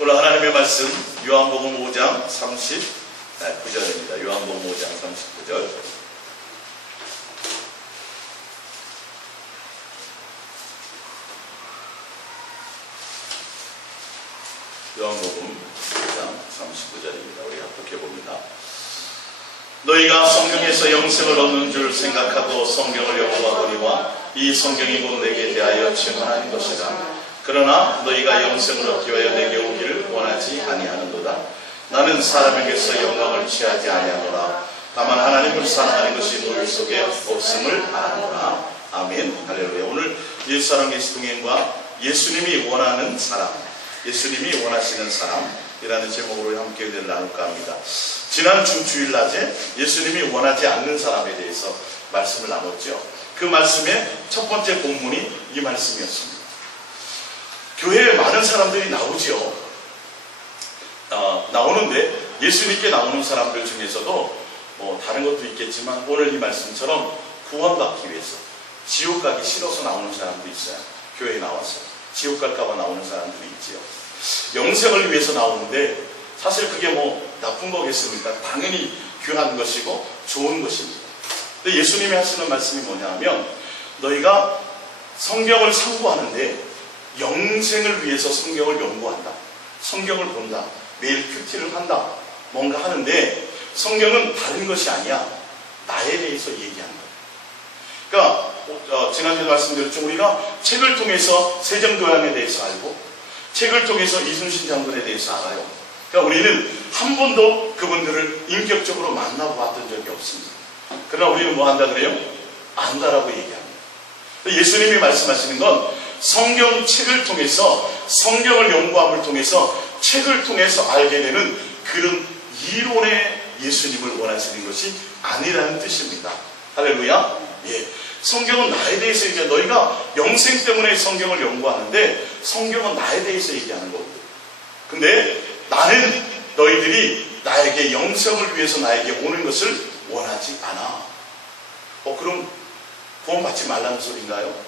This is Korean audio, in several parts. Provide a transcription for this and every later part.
오늘 하나님의 말씀 요한복음 5장 39절입니다. 요한복음 5장 39절. 요한복음 5장 39절입니다. 우리 합독해 봅니다. 너희가 성경에서 영생을 얻는 줄 생각하고 성경을 연구하거니와 이 성경이 곧 내게 대하여 증언하는 것이라. 그러나 너희가 영생을 얻기 위하여 내게 오기를 원하지 아니하는도다. 나는 사람에게서 영광을 취하지 아니하노라. 다만 하나님을 사랑하는 것이 너희 속에 없음을 아노라. 아멘. 할렐루야. 오늘 옛사랑 예수동행과 예수님이 원하는 사람, 예수님이 원하시는 사람이라는 제목으로 함께 은혜를 나눌까 합니다. 지난 주 주일낮에 예수님이 원하지 않는 사람에 대해서 말씀을 나눴죠. 그 말씀의 첫 번째 본문이 이 말씀이었습니다. 교회에 많은 사람들이 나오죠. 나오는데 예수님께 나오는 사람들 중에서도 다른 것도 있겠지만 오늘 이 말씀처럼 구원받기 위해서 지옥 가기 싫어서 나오는 사람도 있어요. 교회에 나와서 지옥 갈까봐 나오는 사람들이 있지요. 영생을 위해서 나오는데 사실 그게 나쁜 거겠습니까? 당연히 귀한 것이고 좋은 것입니다. 근데 예수님이 하시는 말씀이 뭐냐 하면 너희가 성경을 상고하는데 영생을 위해서 성경을 연구한다. 성경을 본다. 매일 큐티를 한다. 뭔가 하는데 성경은 다른 것이 아니야. 나에 대해서 얘기한다. 그러니까 지난주에 말씀드렸죠. 우리가 책을 통해서 세종도양에 대해서 알고 책을 통해서 이순신 장군에 대해서 알아요. 그러니까 우리는 한 번도 그분들을 인격적으로 만나보았던 적이 없습니다. 그러나 우리는 뭐 한다 그래요? 안다라고 얘기합니다. 예수님이 말씀하시는 건 성경책을 통해서 성경을 연구함을 통해서 책을 통해서 알게 되는 그런 이론의 예수님을 원하시는 것이 아니라는 뜻입니다. 할렐루야. 예. 성경은 나에 대해서 얘기해. 너희가 영생 때문에 성경을 연구하는데 성경은 나에 대해서 얘기하는 겁니다. 근데 나는 너희들이 나에게 영생을 위해서 나에게 오는 것을 원하지 않아. 그럼 구원받지 말라는 소리인가요?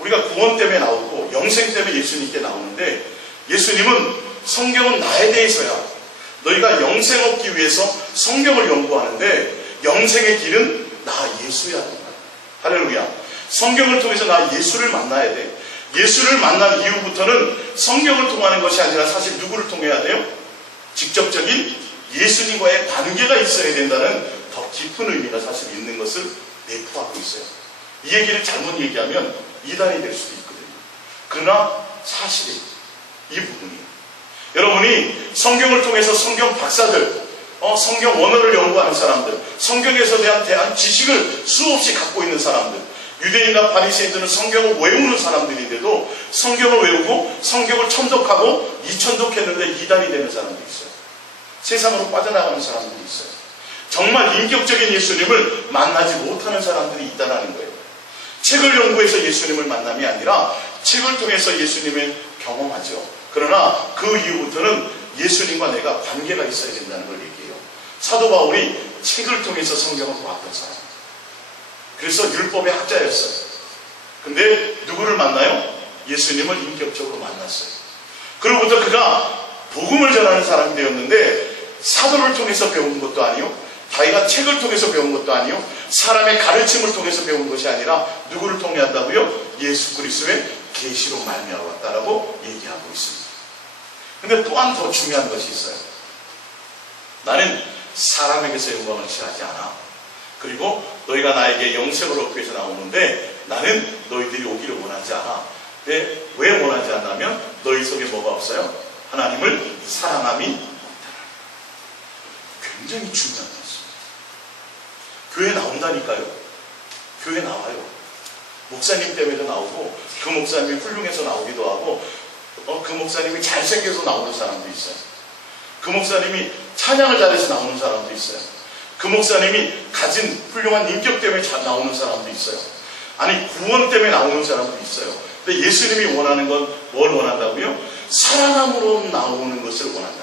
우리가 구원 때문에 나오고 영생 때문에 예수님께 나오는데 예수님은 성경은 나에 대해서야. 너희가 영생 얻기 위해서 성경을 연구하는데 영생의 길은 나 예수야. 할렐루야. 성경을 통해서 나 예수를 만나야 돼. 예수를 만난 이후부터는 성경을 통하는 것이 아니라 사실 누구를 통해야 돼요? 직접적인 예수님과의 관계가 있어야 된다는 더 깊은 의미가 사실 있는 것을 내포하고 있어요. 이 얘기를 잘못 얘기하면 이단이 될 수도 있거든요. 그러나 사실이 이 부분이에요. 여러분이 성경을 통해서 성경 박사들, 성경 원어를 연구하는 사람들, 성경에서 대한 지식을 수없이 갖고 있는 사람들, 유대인과 바리새인들은 성경을 외우는 사람들인데도 성경을 외우고 성경을 천독하고 이천독했는데 이단이 되는 사람도 있어요. 세상으로 빠져나가는 사람들이 있어요. 정말 인격적인 예수님을 만나지 못하는 사람들이 있다는 거예요. 책을 연구해서 예수님을 만남이 아니라 책을 통해서 예수님을 경험하죠. 그러나 그 이후부터는 예수님과 내가 관계가 있어야 된다는 걸 얘기해요. 사도 바울이 책을 통해서 성경을 보았던 사람. 그래서 율법의 학자였어요. 근데 누구를 만나요? 예수님을 인격적으로 만났어요. 그로부터 그가 복음을 전하는 사람이 되었는데 사도를 통해서 배운 것도 아니요, 자기가 책을 통해서 배운 것도 아니요, 사람의 가르침을 통해서 배운 것이 아니라 누구를 통해 한다고요? 예수 그리스도의 계시로 말미암았다라고 얘기하고 있습니다. 근데 또한 더 중요한 것이 있어요. 나는 사람에게서 영광을 취하지 않아. 그리고 너희가 나에게 영생을 얻기 위해서 나오는데 나는 너희들이 오기를 원하지 않아. 근데 왜 원하지 않냐면 너희 속에 뭐가 없어요? 하나님을 사랑함이 없다. 굉장히 중요한 것입니다. 교회 나온다니까요. 교회 나와요. 목사님 때문에도 나오고 그 목사님이 훌륭해서 나오기도 하고 그 목사님이 잘생겨서 나오는 사람도 있어요. 그 목사님이 찬양을 잘해서 나오는 사람도 있어요. 그 목사님이 가진 훌륭한 인격 때문에 나오는 사람도 있어요. 아니 구원 때문에 나오는 사람도 있어요. 근데 예수님이 원하는 건 뭘 원한다고요? 사랑함으로 나오는 것을 원한다.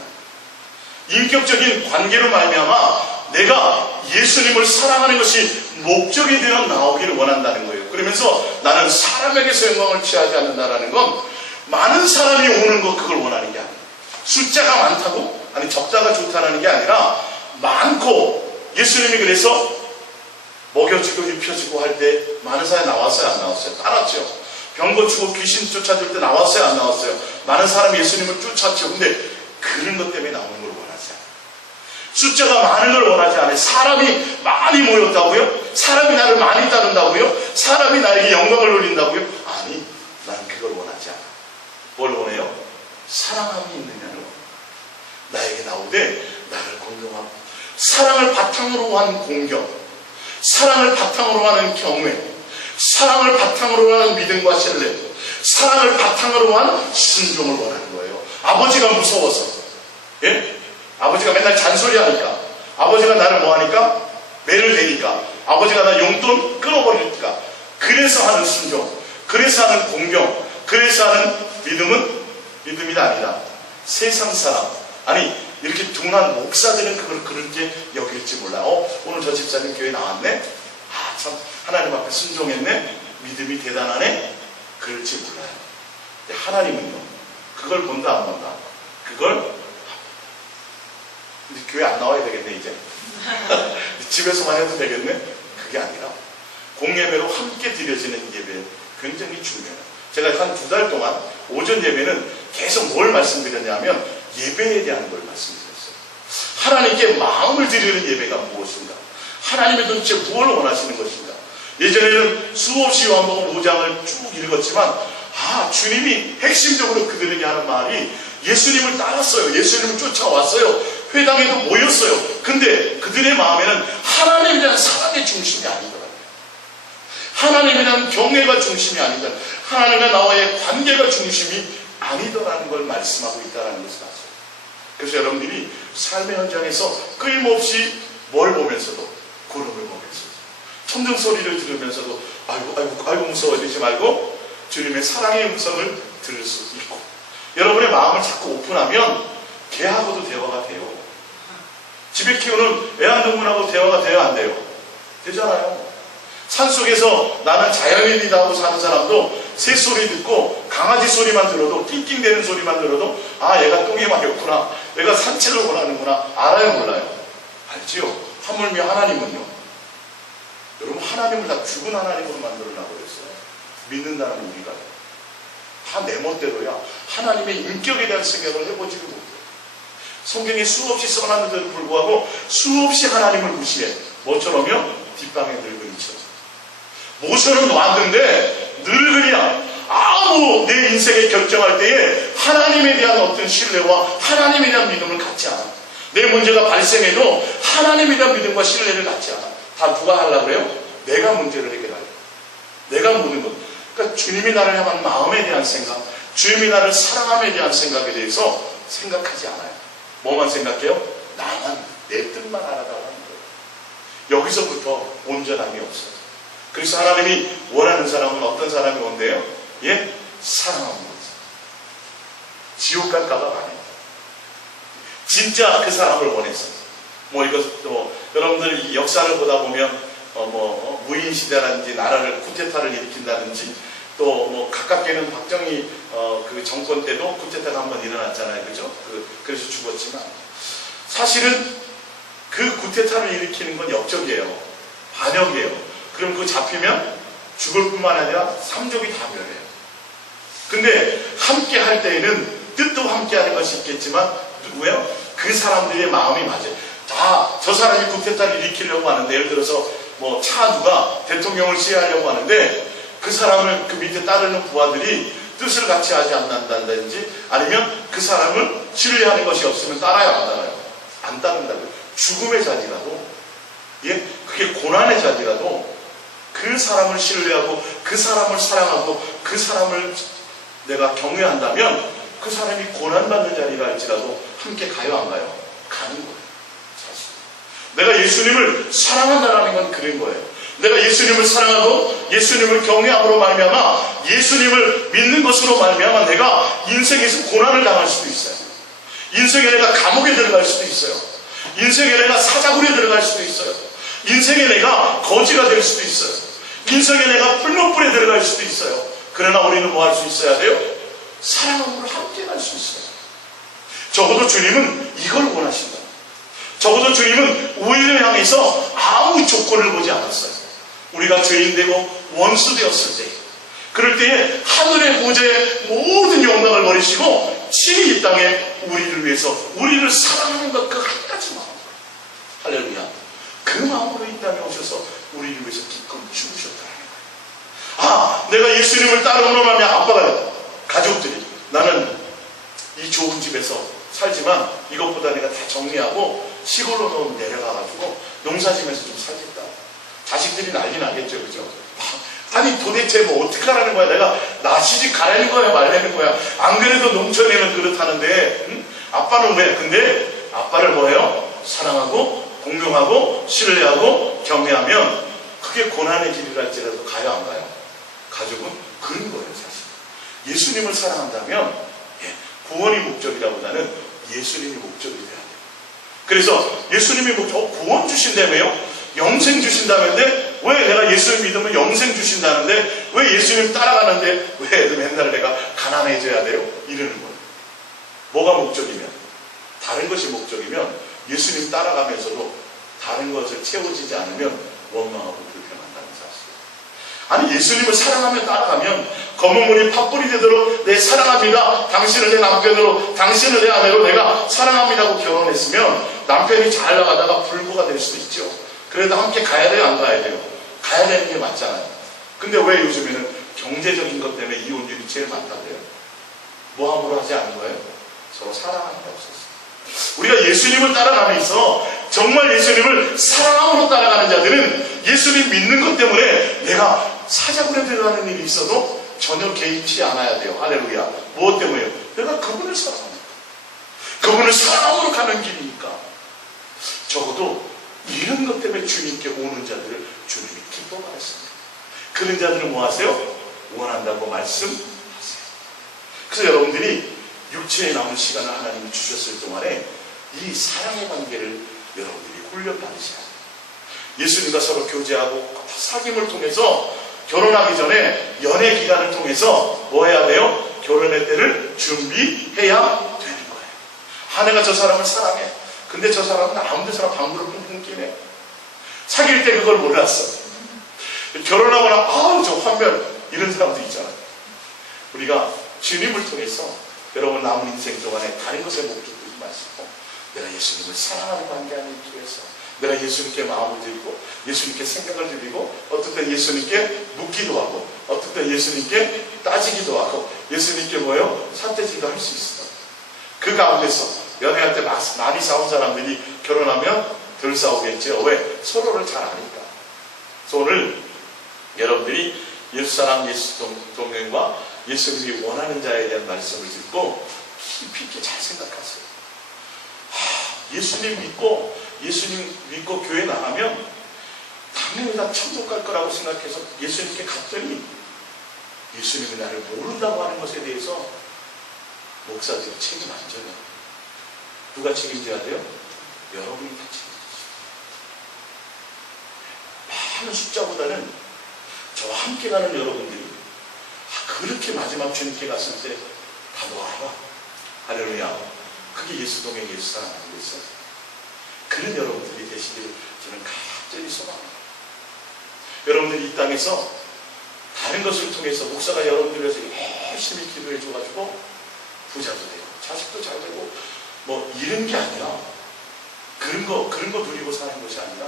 인격적인 관계로 말미암아 내가 예수님을 사랑하는 것이 목적이 되어 나오기를 원한다는 거예요. 그러면서 나는 사람에게서 영광을 취하지 않는다라는 건 많은 사람이 오는 것 그걸 원하는 게 아니에요. 숫자가 많다고? 아니, 적자가 좋다는 게 아니라 많고, 예수님이 그래서 먹여주고 입혀주고 할 때 많은 사람이 나왔어요, 안 나왔어요? 따랐죠. 병 고치고 귀신 쫓아줄 때 나왔어요, 안 나왔어요? 많은 사람이 예수님을 쫓았죠. 근데 그런 것 때문에 나오는 걸 원하지 않아요. 숫자가 많은 걸 원하지 않아요. 사람이 많이 모였다고요? 사람이 나를 많이 따른다고요? 사람이 나에게 영광을 올린다고요? 아니, 나는 그걸 원하지 않아. 뭘 원해요? 사랑함이 있느냐를 원해요. 나에게 나오되 나를 공경하고, 사랑을 바탕으로 한 공경, 사랑을 바탕으로 하는 경외, 사랑을 바탕으로 하는 믿음과 신뢰, 사랑을 바탕으로 한 순종을 원하는 거예요. 아버지가 무서워서, 예? 아버지가 맨날 잔소리하니까, 아버지가 나를 뭐하니까? 매를 대니까, 아버지가 나 용돈 끊어버리니까, 그래서 하는 순종, 그래서 하는 공경, 그래서 하는 믿음은 믿음이 아니라 세상 사람, 아니 이렇게 둔한 목사들은 그걸 그렇게 여길지 몰라요. 오늘 저 집사님 교회 나왔네? 아, 참 하나님 앞에 순종했네? 믿음이 대단하네? 그럴지 몰라요. 하나님은요, 그걸 본다 안 본다? 그걸 근데 교회 안 나와야 되겠네 이제. 집에서만 해도 되겠네? 그게 아니라 공예배로 함께 드려지는 예배 굉장히 중요해요. 제가 한 2달 동안 오전 예배는 계속 뭘 말씀드렸냐면 예배에 대한 걸 말씀드렸어요. 하나님께 마음을 드리는 예배가 무엇인가? 하나님의 도대체 무엇을 원하시는 것인가? 예전에는 수없이 요한복음 5장을 쭉 읽었지만 주님이 핵심적으로 그들에게 하는 말이 예수님을 따랐어요. 예수님을 쫓아왔어요. 회당에도 모였어요. 근데 그들의 마음에는 하나님에 대한 사랑의 중심이 아니더라고요. 하나님에 대한 경외가 중심이 아니더라. 하나님과 나와의 관계가 중심이 아니더라는 걸 말씀하고 있다는 것을 아세요. 그래서 여러분들이 삶의 현장에서 끊임없이 뭘 보면서도, 구름을 보면서도, 천둥 소리를 들으면서도 아이고 무서워 이러지 말고 주님의 사랑의 음성을 들을 수 있고, 여러분의 마음을 자꾸 오픈하면 개하고도 대화가 돼요. 집에 키우는 애완동물하고 대화가 돼야 안 돼요? 되잖아요. 산속에서 나는 자연인이다 하고 사는 사람도 새소리 듣고 강아지 소리만 들어도, 낑낑대는 소리만 들어도 얘가 똥이 마렵구나, 얘가 산책을 원하는구나. 알아요, 몰라요? 알지요. 하물며 하나님은요, 여러분 하나님을 다 죽은 하나님으로 만들어놔 버렸어요. 믿는다는 우리가 다 내 멋대로야 하나님의 인격에 대한 생각을 해보지를 못해요. 성경에 수없이 써놨는데도 불구하고 수없이 하나님을 무시해. 뭐처럼요? 뒷방에 늙은이처럼. 모세는 왔는데 늘 그냥 내 인생에 결정할 때에 하나님에 대한 어떤 신뢰와 하나님에 대한 믿음을 갖지 않아. 내 문제가 발생해도 하나님에 대한 믿음과 신뢰를 갖지 않아. 다 누가 하려고 그래요? 내가 문제를 해결하려. 내가 모든 것. 그러니까 주님이 나를 향한 마음에 대한 생각, 주님이 나를 사랑함에 대한 생각에 대해서 생각하지 않아요. 뭐만 생각해요? 나만, 내 뜻만 알아달라는 거예요. 여기서부터 온전함이 없어요. 그래서 하나님이 원하는 사람은 어떤 사람이 온대요? 예? 사랑하는 거죠. 지옥 갈까봐 아닙니다. 진짜 그 사람을 원해서. 여러분들 이 역사를 보다 보면 무인 시대라든지 나라를 쿠데타를 일으킨다든지 또 가깝게는 박정희 그 정권 때도 쿠데타가 한번 일어났잖아요, 그죠? 그래서 죽었지만 사실은 그 쿠데타를 일으키는 건 역적이에요, 반역이에요. 그럼 그거 잡히면 죽을 뿐만 아니라 삼족이 다 멸해요. 근데 함께 할 때에는 뜻도 함께 하는 것이 있겠지만 누구예요? 그 사람들의 마음이 맞아요. 다 저 사람이 쿠데타를 일으키려고 하는데, 예를 들어서 차 누가 대통령을 시해하려고 하는데 그 사람을 그 밑에 따르는 부하들이 뜻을 같이 하지 않는다든지 아니면 그 사람을 신뢰하는 것이 없으면 따라요, 안 따라요? 안 따른다고요. 죽음의 자리라도, 예? 그게 고난의 자리라도 그 사람을 신뢰하고 그 사람을 사랑하고 그 사람을 내가 경외한다면 그 사람이 고난받는 자리가 할지라도 함께 가요, 안 가요? 가는 거예요. 사실 내가 예수님을 사랑한다는 건 그런 거예요. 내가 예수님을 사랑하고 예수님을 경외함으로 말미암아 예수님을 믿는 것으로 말미암아 내가 인생에서 고난을 당할 수도 있어요. 인생에 내가 감옥에 들어갈 수도 있어요. 인생에 내가 사자굴에 들어갈 수도 있어요. 인생에 내가 거지가 될 수도 있어요. 인생에 내가 풀무불에 들어갈 수도 있어요. 그러나 우리는 뭐 할 수 있어야 돼요? 사랑함으로 함께 갈 수 있어요. 적어도 주님은 이걸 원하신다. 적어도 주님은 우리를 향해서 아무 조건을 보지 않았어요. 우리가 죄인 되고 원수 되었을 때, 그럴 때에 하늘의 보좌의 모든 영광을 버리시고 친히 이 땅에 우리를 위해서 우리를 사랑하는 것 그 한 가지 마음, 할렐루야, 그 마음으로 이 땅에 오셔서 우리를 위해서 기꺼이 죽으셨다는 거예요. 내가 예수님을 따르므로 하면 아빠가, 가족들이, 나는 이 좋은 집에서 살지만 이것보다 내가 다 정리하고 시골로 내려가가지고 농사지면서 좀 살겠다. 자식들이 난리 나겠죠, 그죠? 아니 도대체 뭐 어떡하라는 거야? 내가 나 시집 가라는 거야, 말라는 거야? 안 그래도 농촌에는 그렇다는데, 응? 아빠는 왜? 근데 아빠를 뭐예요? 사랑하고 공경하고 신뢰하고 경외하면 그게 고난의 길이랄지라도 가요, 안 가요? 가족은 그런 거예요, 사실. 예수님을 사랑한다면 구원이 목적이라보다는 예수님이 목적이 돼야 돼요. 그래서 예수님이 구원 주신다며요? 영생 주신다는데 왜 내가 예수를 믿으면 영생 주신다는데 왜 예수님 따라가는데 왜 맨날 내가 가난해져야 돼요? 이러는 거예요. 뭐가 목적이면, 다른 것이 목적이면 예수님 따라가면서도 다른 것을 채워지지 않으면 원망하고 불평한다는 사실. 아니 예수님을 사랑하며 따라가면 검은 물이 팥불이 되도록 내 사랑합니다, 당신을 내 남편으로, 당신을 내 아내로 내가 사랑합니다고 결혼했으면 남편이 잘 나가다가 불구가 될 수도 있죠. 그래도 함께 가야 돼요, 안 가야 돼요? 가야 되는 게 맞잖아요. 근데 왜 요즘에는 경제적인 것 때문에 이혼율이 제일 많다고요? 모함으로 하지 않은 거예요? 서로 사랑하는 게 없었어요. 우리가 예수님을 따라가면서 정말 예수님을 사랑함으로 따라가는 자들은 예수님 믿는 것 때문에 내가 사자굴에 들어가는 일이 있어도 전혀 개의치 않아야 돼요. 할렐루야. 무엇 때문에요? 내가 그분을 사랑합니다. 그분을 사랑함으로 가는 길이니까. 적어도 이런 것 때문에 주님께 오는 자들을 주님이 기뻐하십니다. 그런 자들은 뭐 하세요? 원한다고 말씀하세요. 그래서 여러분들이 육체에 남은 시간을 하나님이 주셨을 동안에 이 사랑의 관계를 여러분들이 훈련받으셔야 돼요. 예수님과 서로 교제하고 사귐을 통해서 결혼하기 전에 연애 기간을 통해서 뭐 해야 돼요? 결혼의 때를 준비해야 되는 거예요. 아내가 저 사람을 사랑해. 근데 저 사람은 아무데 사람 방구를 뿜뿜 끼네. 사귈 때 그걸 몰랐어. 결혼하고 나면 저 환멸, 이런 사람도 있잖아요. 우리가 주님을 통해서 여러분 남은 인생 동안에 다른 것에 목적 두지 마시고 내가 예수님을 사랑하는 관계 안에 있기 위해서 내가 예수님께 마음을 드리고 예수님께 생각을 드리고 어떨 때 예수님께 묻기도 하고 어떨 때 예수님께 따지기도 하고 예수님께 산뜻지기도 할 수 있어요. 그 가운데서 연애할 때 많이 싸운 사람들이 결혼하면 덜 싸우겠죠. 왜? 서로를 잘 아니까. 그래서 오늘 여러분들이 예수사랑 예수동행과 예수님이 원하는 자에 대한 말씀을 듣고 깊이 있게 잘 생각하세요. 예수님 믿고 교회 나가면 당연히 다 천국 갈 거라고 생각해서 예수님께 갔더니 예수님이 나를 모른다고 하는 것에 대해서 목사들이 책임 안 져요. 누가 책임져야 돼요? 여러분이 다 책임지죠. 많은 숫자보다는 저와 함께 가는 여러분들이 그렇게 마지막 주님께 갔을 때 다 놓아라. 할렐루야. 그게 예수동행 예수사랑 아니겠어요? 그런 여러분들이 되시기를 저는 간절히 소망합니다. 여러분들이 이 땅에서 다른 것을 통해서 목사가 여러분들 위해서 열심히 기도해 줘가지고 부자도 되고 자식도 잘 되고 이런 게 아니라 그런 거 누리고 사는 것이 아니라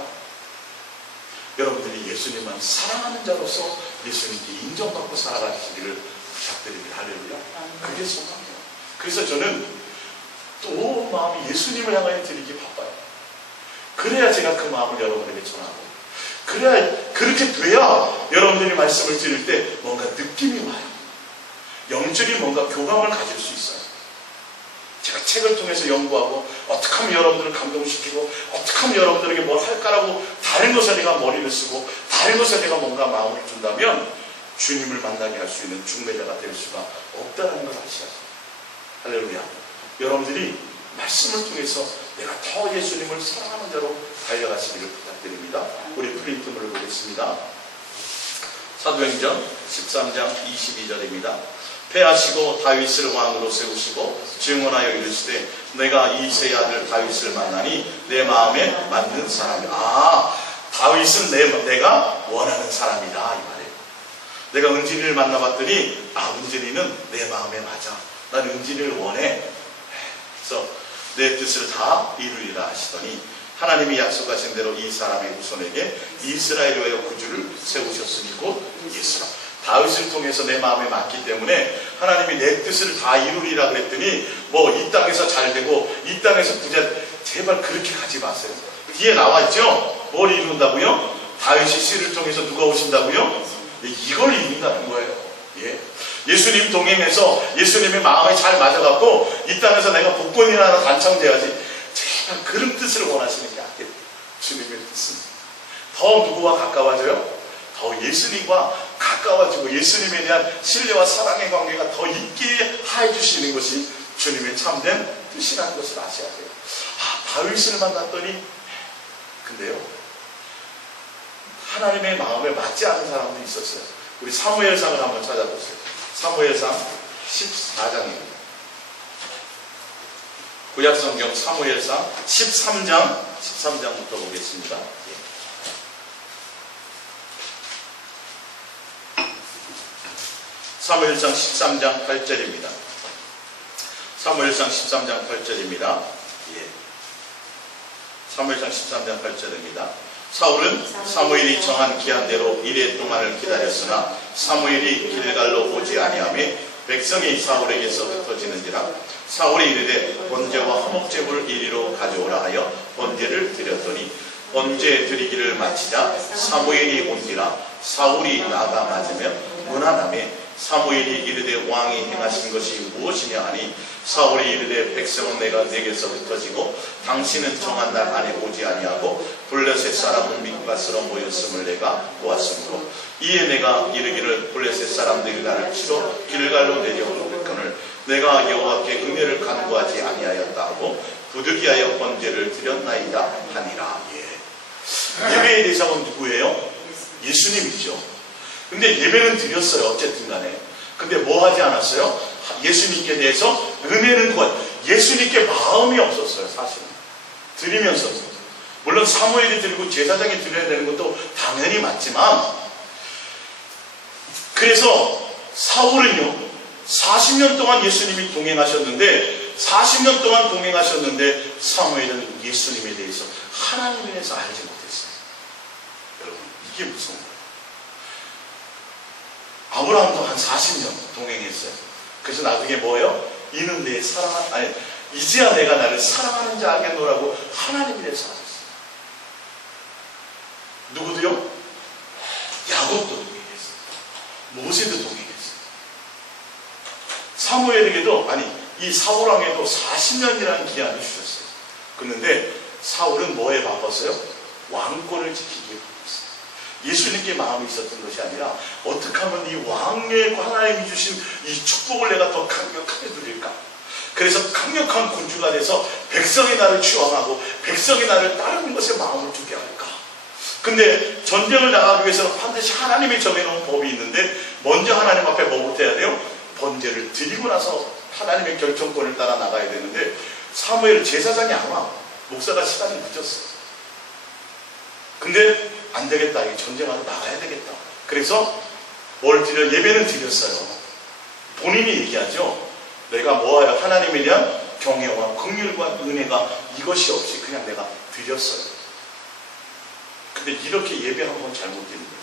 여러분들이 예수님만 사랑하는 자로서 예수님께 인정받고 살아가시기를 부탁드립니다. 할렐루야. 그게 소망이에요. 그래서 저는 또 온 마음이 예수님을 향하여 드리기 바빠요. 그래야 제가 그 마음을 여러분에게 전하고 그래야 그렇게 돼야 여러분들이 말씀을 들을 때 뭔가 느낌이 와요. 영적인 뭔가 교감을 가질 수 있어요. 제가 책을 통해서 연구하고 어떻게 하면 여러분들을 감동시키고 어떻게 하면 여러분들에게 뭘 할까라고 다른 것에 내가 머리를 쓰고 다른 것에 내가 뭔가 마음을 준다면 주님을 만나게 할 수 있는 중매자가 될 수가 없다는 걸 아셔야 돼요. 할렐루야. 여러분들이 말씀을 통해서 내가 더 예수님을 사랑하는 자로 달려가시기를 부탁드립니다. 우리 프린트물을 보겠습니다. 사도행전 13장 22절입니다. 패하시고 다윗을 왕으로 세우시고 증언하여 이르시되 내가 이새의 아들 다윗을 만나니 내 마음에 맞는 사람이다. 다윗은 내가 원하는 사람이다 이 말이에요. 내가 은진이를 만나봤더니 은진이는 내 마음에 맞아. 난 은진이를 원해. 그래서 내 뜻을 다 이루리라 하시더니 하나님이 약속하신 대로 이 사람의 후손에게 이스라엘을 위하여 구주를 세우셨으니 곧 예수라. 다윗을 통해서 내 마음에 맞기 때문에 하나님이 내 뜻을 다 이루리라 그랬더니 뭐 이 땅에서 잘 되고 이 땅에서 부자, 제발 그렇게 가지 마세요. 뒤에 나와있죠? 뭘 이룬다고요? 다윗의 씨를 통해서 누가 오신다고요? 이걸 이룬다는 거예요. 예. 예수님 동행해서 예수님의 마음에 잘 맞아갖고 이 땅에서 내가 복권이나 하나 당첨돼야지. 제발 그런 뜻을 원하시는 게 아니에요. 주님의 뜻은 더 누구와 가까워져요? 더 예수님과 가까워지고 예수님에 대한 신뢰와 사랑의 관계가 더 있게 해주시는 것이 주님의 참된 뜻이라는 것을 아셔야 돼요. 다윗을 만났더니 근데요 하나님의 마음에 맞지 않은 사람도 있었어요. 우리 사무엘상을 한번 찾아보세요. 사무엘상 14장입니다. 구약성경 사무엘상 13장부터 보겠습니다. 사무엘상 13장 8절입니다. 사무엘상 13장 8절입니다. 사무엘상 13장 8절입니다. 사울은 사무엘이 정한 기한대로 이레 동안을 기다렸으나 사무엘이 길갈로 오지 아니하며 백성이 사울에게서 흩어지는지라. 사울이 이르되 번제와 화목제물 이리로 가져오라 하여 번제를 드렸더니 번제 드리기를 마치자 사무엘이 온지라. 사울이 나가 맞으며 문안하며 사무엘이 이르되 왕이 행하신 것이 무엇이냐 하니 사울이 이르되 백성은 내가 내게서 흩어지고 당신은 정한 날 안에 오지 아니하고 블레셋 사람은 mikmas으로 모였음을 내가 보았으므로 이에 내가 이르기를 블레셋 사람들이 나를 치러 길갈로 내려오거늘 내가 여호와께 은혜를 간구하지 아니하였다 하고 부득이하여 번제를 드렸나이다 하니라. 예배의 대상은 누구예요? 예수님이죠. 근데 예배는 드렸어요. 어쨌든 간에. 근데 뭐 하지 않았어요? 예수님께 대해서 은혜는 예수님께 마음이 없었어요. 사실은. 드리면서. 물론 사무엘이 드리고 제사장이 드려야 되는 것도 당연히 맞지만 그래서 사울은요 40년 동안 예수님이 동행하셨는데 40년 동안 동행하셨는데 사무엘은 예수님에 대해서 하나님에 대해서 알지 못했어요. 여러분 이게 무서운 거예요. 아브라함도 한 40년 동행했어요. 그래서 나중에 뭐예요? 이는 내 이제야 내가 나를 사랑하는 자 알겠노라고 하나님에 대해서 하셨어요. 누구도요? 야곱도 동행했어요. 모세도 동행했어요. 사무엘에게도 이 사울왕에도 40년이라는 기한을 주셨어요. 그런데 사울은 뭐에 바빴어요? 왕권을 지키기에 바빴어요. 예수님께 마음이 있었던 것이 아니라 어떻게 하면 이 왕의 하나님이 주신 이 축복을 내가 더 강력하게 누릴까? 그래서 강력한 군주가 돼서 백성의 나를 추앙하고 백성의 나를 따르는 것에 마음을 두게 할까? 근데 전쟁을 나가기 위해서는 반드시 하나님이 정해놓은 법이 있는데 먼저 하나님 앞에 뭐부터 해야 돼요? 번제를 드리고 나서 하나님의 결정권을 따라 나가야 되는데 사무엘 제사장이 안 와. 목사가 시간이 늦었어. 근데 안 되겠다. 이 전쟁하러 나가야 되겠다. 그래서 뭘 예배는 드렸어요. 본인이 얘기하죠. 내가 뭐하여 하나님에 대한 경외와 긍휼과 은혜가 이것이 없이 그냥 내가 드렸어요. 근데 이렇게 예배 한 번 잘못된 거예요.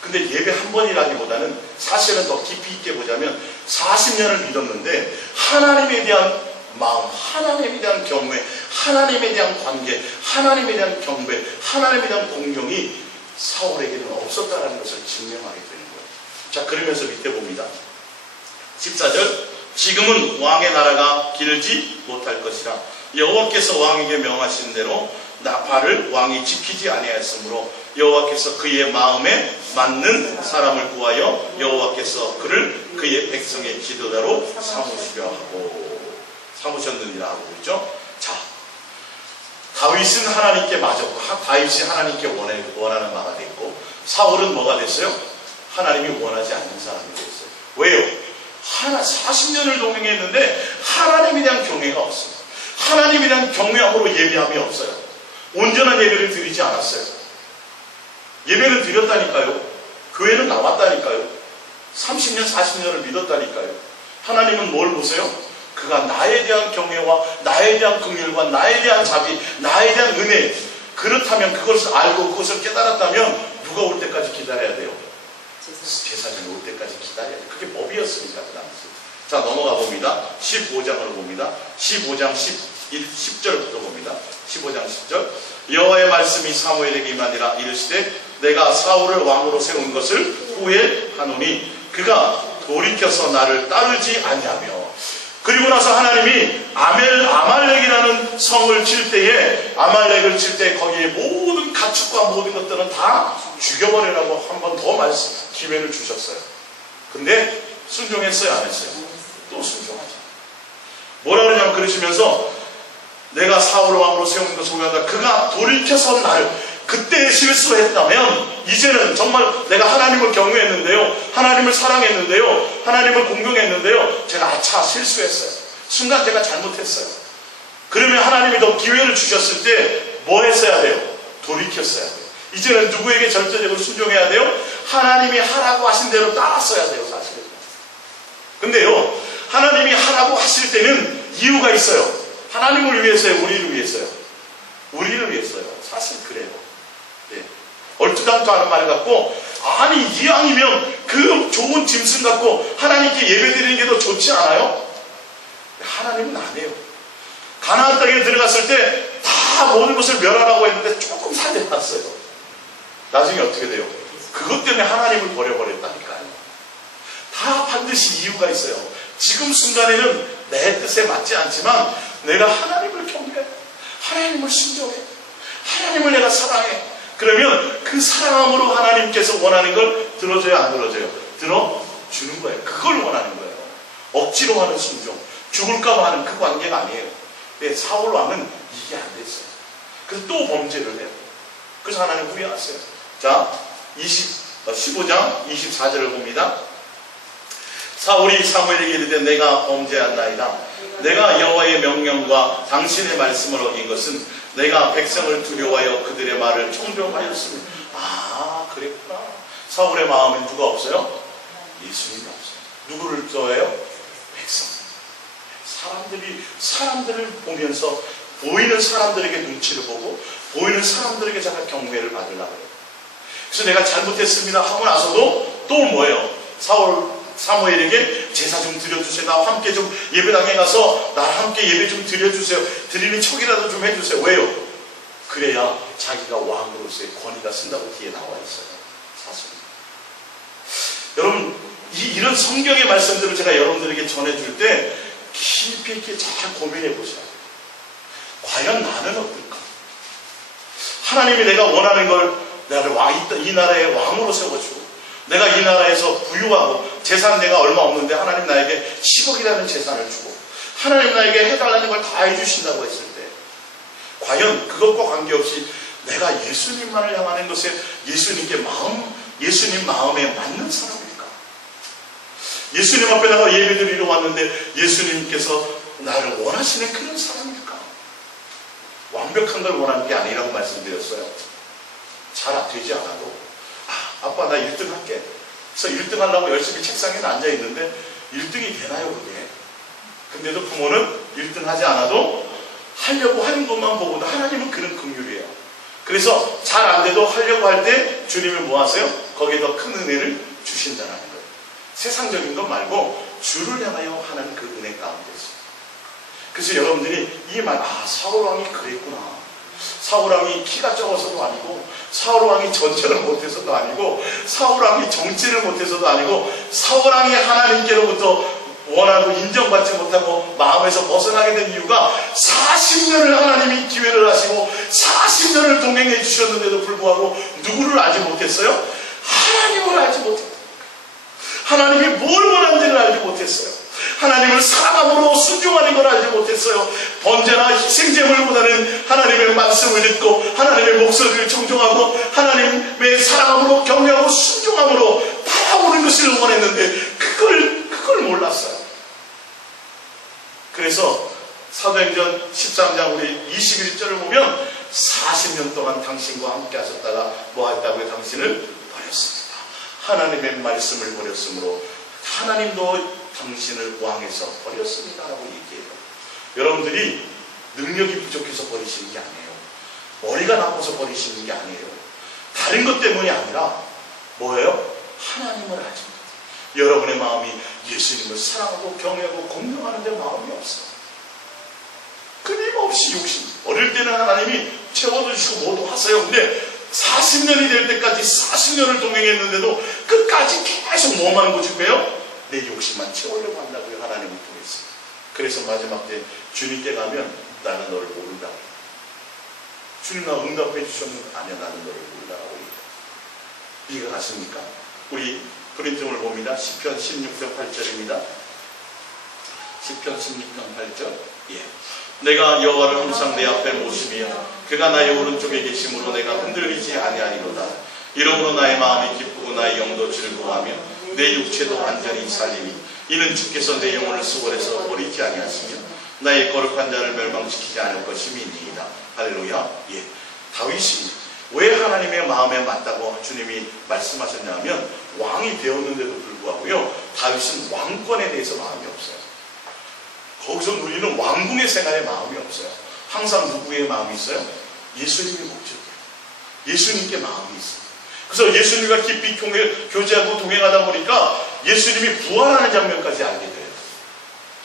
근데 예배 한 번이라기보다는 사실은 더 깊이 있게 보자면 40년을 믿었는데 하나님에 대한 마음, 하나님에 대한 경외, 하나님에 대한 관계, 하나님에 대한 경배, 하나님에 대한 공경이 사울에게는 없었다는 것을 증명하게 되는 거예요. 자, 그러면서 밑에 봅니다. 14절 지금은 왕의 나라가 길지 못할 것이라 여호와께서 왕에게 명하신 대로 나팔을 왕이 지키지 아니하였으므로 여호와께서 그의 마음에 맞는 사람을 구하여 여호와께서 그를 그의 백성의 지도자로 삼으셨느니라 하고 있죠. 자, 다윗은 하나님께 맞았고 다윗이 하나님께 원하는 바가 됐고 사울은 뭐가 됐어요? 하나님이 원하지 않는 사람이 됐어요. 왜요? 40년을 동행했는데 하나님에 대한 경외가 없어요. 하나님에 대한 경외함으로 예배함이 없어요. 온전한 예배를 드리지 않았어요. 예배를 드렸다니까요. 교회는 나왔다니까요. 30년, 40년을 믿었다니까요. 하나님은 뭘 보세요? 그가 나에 대한 경외와 나에 대한 긍휼과 나에 대한 자비, 나에 대한 은혜, 그렇다면 그것을 알고 그것을 깨달았다면 누가 올 때까지 기다려야 돼요? 제사장이 올 때까지 기다려야 돼요. 그게 법이었으니까 그 당시. 자, 넘어가 봅니다. 15장을 봅니다. 15장 10절부터 봅니다. 15장 10절. 여호와의 말씀이 사무엘에게 임하니라. 이르시되 내가 사울을 왕으로 세운 것을 후회하노니 그가 돌이켜서 나를 따르지 아니하며. 그리고 나서 하나님이 아말렉이라는 성을 칠 때에, 아말렉을 칠 때 거기에 모든 가축과 모든 것들은 다 죽여버리라고 한 번 더 기회를 주셨어요. 근데 순종했어요, 안 했어요? 또 순종하죠. 뭐라 그러냐면, 그러시면서 내가 사울을 왕으로 세운 것을 후회한다. 그가 돌이켜서 나를, 그때 실수했다면 이제는 정말 내가 하나님을 경외했는데요, 하나님을 사랑했는데요, 하나님을 공경했는데요, 제가 아차 실수했어요. 순간 제가 잘못했어요. 그러면 하나님이 더 기회를 주셨을 때 뭐 했어야 돼요? 돌이켰어야 돼요. 이제는 누구에게 절대적으로 순종해야 돼요? 하나님이 하라고 하신 대로 따랐어야 돼요, 사실은. 근데요, 하나님이 하라고 하실 때는 이유가 있어요. 하나님을 위해서요, 우리를 위해서요? 우리를 위해서요. 사실 그래요. 네. 얼토당토 하는 말 같고, 아니 이왕이면 그 좋은 짐승 갖고 하나님께 예배드리는 게 더 좋지 않아요? 하나님은 안 해요. 가나안 땅에 들어갔을 때 다 모든 것을 멸하라고 했는데 조금 살려놨어요. 나중에 어떻게 돼요? 그것 때문에 하나님을 버려버렸다니까요. 다 반드시 이유가 있어요. 지금 순간에는 내 뜻에 맞지 않지만 내가 하나님을 경배해, 하나님을 순종해, 하나님을 내가 사랑해. 그러면 그 사랑함으로 하나님께서 원하는 걸 들어줘요, 안 들어줘요? 들어주는 거예요. 그걸 원하는 거예요. 억지로 하는 순종, 죽을까 봐 하는 그 관계가 아니에요. 근데 사울 왕은 이게 안 됐어요. 그래서 또 범죄를 해요. 그래서 하나님 후회하세요. 자, 15장 24절을 봅니다. 사울이 사무엘에게 이르되 내가 범죄한나이다. 내가 여호와의 명령과 당신의 말씀을 어긴 것은 내가 백성을 두려워하여 그들의 말을 청종하였습니다. 아, 그랬구나. 사울의 마음엔 누가 없어요? 예수님이 없어요. 누구를 좋아해요? 백성. 사람들을 보면서 보이는 사람들에게 눈치를 보고 보이는 사람들에게 제가 경배를 받으려고 해요. 그래서 내가 잘못했습니다 하고 나서도 또 뭐예요? 사무엘에게 제사 좀 드려주세요. 나와 함께 좀 예배당에 가서 나와 함께 예배 좀 드려주세요. 드리는 척이라도 좀 해주세요. 왜요? 그래야 자기가 왕으로서의 권위가 쓴다고 뒤에 나와 있어요. 사실. 여러분, 이런 성경의 말씀들을 제가 여러분들에게 전해줄 때 깊이 있게 잘 고민해 보셔야 돼요. 과연 나는 어떨까? 하나님이 내가 원하는 걸 나를 이 나라의 왕으로 세워주고, 내가 이 나라에서 부유하고 재산 내가 얼마 없는데 하나님 나에게 10억이라는 재산을 주고 하나님 나에게 해달라는 걸 다 해주신다고 했을 때 과연 그것과 관계없이 내가 예수님만을 향하는 것에 예수님 마음에 맞는 사람일까? 예수님 앞에 나가 예배드리러 왔는데 예수님께서 나를 원하시는 그런 사람일까? 완벽한 걸 원하는 게 아니라고 말씀드렸어요. 잘 되지 않아도 아빠 나 1등 할게. 그래서 1등 하려고 열심히 책상에 앉아있는데 1등이 되나요 그게? 근데도 부모는 1등 하지 않아도 하려고 하는 것만 보고도 하나님은 그런 긍휼이에요. 그래서 잘 안 돼도 하려고 할 때 주님은 뭐 하세요? 거기에 더 큰 은혜를 주신다는 거예요. 세상적인 것 말고 주를 향하여 하는 그 은혜 가운데서. 그래서 여러분들이 이 말, 사울왕이 그랬구나. 사울왕이 키가 적어서도 아니고, 사울왕이 전쟁을 못해서도 아니고, 사울왕이 정치를 못해서도 아니고, 사울왕이 하나님께로부터 원하고 인정받지 못하고 마음에서 벗어나게 된 이유가 40년을 하나님이 기회를 하시고 40년을 동행해 주셨는데도 불구하고 누구를 알지 못했어요? 하나님을 알지 못했어요. 하나님이 뭘 원하는지를 알지 못했어요. 하나님을 사랑함으로 순종하는 걸 알지 못했어요. 번제나 희생제물보다는 하나님의 말씀을 듣고 하나님의 목소리를 청종하고 하나님의 사랑함으로 경외하고 순종함으로 따라오는 것을 원했는데 그걸 몰랐어요. 그래서 사도행전 13장 우리 21절을 보면 40년 동안 당신과 함께 하셨다가 뭐 했다고요? 당신을 버렸습니다. 하나님의 말씀을 버렸으므로 하나님도 당신을 왕에서 버렸습니다 라고 얘기해요. 여러분들이 능력이 부족해서 버리시는 게 아니에요. 머리가 나빠서 버리시는 게 아니에요. 다른 것 때문이 아니라 뭐예요? 하나님을 알지 못해요. 여러분의 마음이 예수님을 사랑하고 경외하고 공경하는 데 마음이 없어요. 끊임없이 욕심. 어릴 때는 하나님이 채워주시고 모두 하세요. 근데 40년이 될 때까지 40년을 동행했는데도 끝까지 계속 뭐만 고집해요? 내 욕심만 채우려고 한다고요. 하나님을 통해서. 그래서 마지막 때 주님께 가면 나는 너를 모른다. 주님 나 응답해 주셨는데 아니야 나는 너를 모른다라고 얘기해요. 이해가 가십니까? 우리 프린팅을 봅니다. 시편 16편 8절입니다. 시편 16편 8절. 예. 내가 여호와를 항상 내 앞에 모시며 그가 나의 오른쪽에 계심으로 내가 흔들리지 아니하리로다. 이러므로 나의 마음이 기쁘고 나의 영도 즐거워하며 내 육체도 완전히 살리니 이는 주께서 내 영혼을 수월해서 버리지 아니하시며 나의 거룩한 자를 멸망시키지 않을 것임이니이다. 할렐루야. 예. 다윗이 왜 하나님의 마음에 맞다고 주님이 말씀하셨냐면 왕이 되었는데도 불구하고요 다윗은 왕권에 대해서 마음이 없어요. 거기서 누리는 왕궁의 생활에 마음이 없어요. 항상 누구의 마음이 있어요? 예수님의 목적이에요. 예수님께 마음이 있어요. 그래서 예수님과 깊이 교제하고 동행하다 보니까 예수님이 부활하는 장면까지 알게 돼요.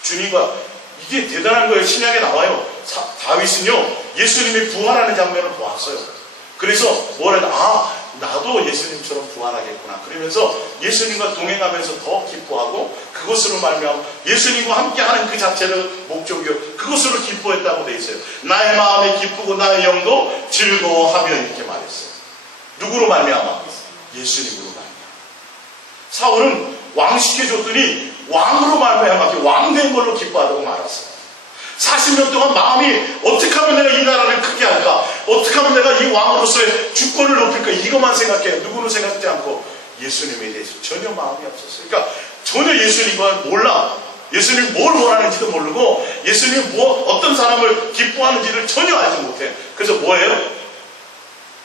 주님과 이게 대단한 거예요. 신약에 나와요. 다윗은요 예수님이 부활하는 장면을 보았어요. 그래서 나도 예수님처럼 부활하겠구나. 그러면서 예수님과 동행하면서 더 기뻐하고 그것으로 말미암아 예수님과 함께하는 그 자체를 목적이요 그것으로 기뻐했다고 돼 있어요. 나의 마음이 기쁘고 나의 영도 즐거워하며 이렇게 말했어요. 누구로 말미암아? 예수님으로 말미암아. 사울은 왕 시켜줬더니 왕으로 말미암아 왕된 걸로 기뻐하다고 말았어요. 40년 동안 마음이 어떻게 하면 내가 이 나라를 크게 할까? 어떻게 하면 내가 이 왕으로서의 주권을 높일까? 이것만 생각해요. 누구는 생각지 않고 예수님에 대해서 전혀 마음이 없었어요. 그러니까 전혀 예수님과 몰라. 예수님이 뭘 원하는지도 모르고 예수님이 어떤 사람을 기뻐하는지를 전혀 알지 못해. 그래서 뭐예요?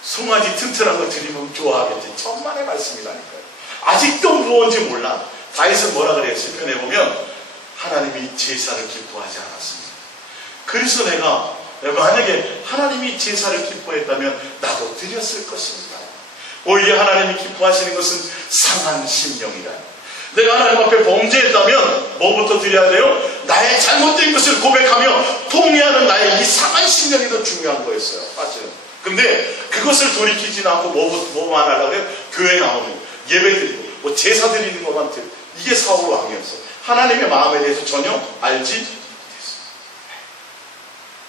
송아지 튼튼한 거 드리면 좋아하겠지. 천만의 말씀이라니까요. 아직도 무언지 몰라. 다윗은 뭐라 그래요? 시편에 보면 하나님이 제사를 기뻐하지 않았습니다. 그래서 내가 만약에 하나님이 제사를 기뻐했다면 나도 드렸을 것입니다. 오히려 하나님이 기뻐하시는 것은 상한 심령이다. 내가 하나님 앞에 범죄했다면 뭐부터 드려야 돼요? 나의 잘못된 것을 고백하며 통회하는 나의 이 상한 심령이 더 중요한 거였어요. 사실은. 근데 그것을 돌이키지는 않고 뭐만 하려고 해요? 교회 나오는 예배 드리고 제사 드리는 것만 드리고 이게 사울 왕이었어요. 하나님의 마음에 대해서 전혀 알지 못했어요.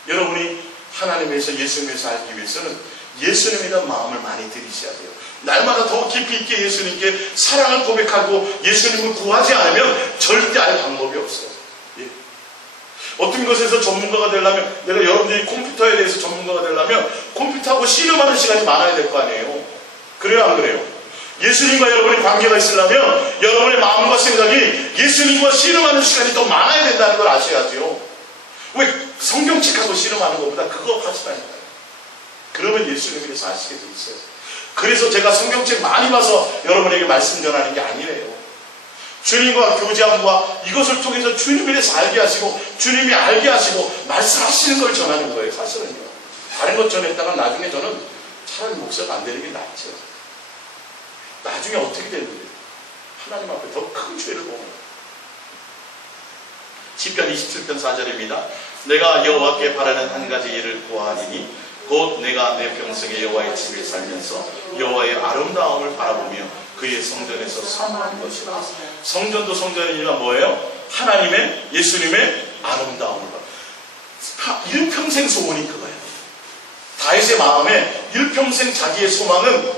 여러분이 하나님에서 예수님에서 알기 위해서는 예수님에 대한 마음을 많이 들이셔야 돼요. 날마다 더 깊이 있게 예수님께 사랑을 고백하고 예수님을 구하지 않으면 절대 알 방법이 없어요. 예. 어떤 것에서 전문가가 되려면 내가 여러분들이 컴퓨터에 대해서 전문가가 되려면 컴퓨터하고 씨름하는 시간이 많아야 될 거 아니에요. 그래요 안 그래요? 예수님과 여러분의 관계가 있으려면 여러분의 마음과 생각이 예수님과 씨름하는 시간이 더 많아야 된다는 걸 아셔야죠. 왜 성경책하고 씨름하는 것보다 그거 하시다니까요. 그러면 예수님에 대해서 아시게 돼 있어요. 그래서 제가 성경책 많이 봐서 여러분에게 말씀 전하는 게 아니래요. 주님과 교제함과 이것을 통해서 주님에 대해서 알게 하시고 주님이 알게 하시고 말씀하시는 걸 전하는 거예요. 사실은요. 다른 것 전했다가 나중에 저는 차라리 목사가 안 되는 게 낫죠. 나중에 어떻게 되는 거예요? 하나님 앞에 더 큰 죄를 보면. 시편 27편 4절입니다. 내가 여호와께 바라는 한 가지 일을 구하리니 곧 내가 내 평생에 여호와의 집에 살면서 여호와의 아름다움을 바라보며 그의 성전에서 사모하는 것이라. 성전도 성전이니까 뭐예요? 하나님의 예수님의 아름다움을 봐. 일평생 소원이 그거예요. 다윗의 마음에 일평생 자기의 소망은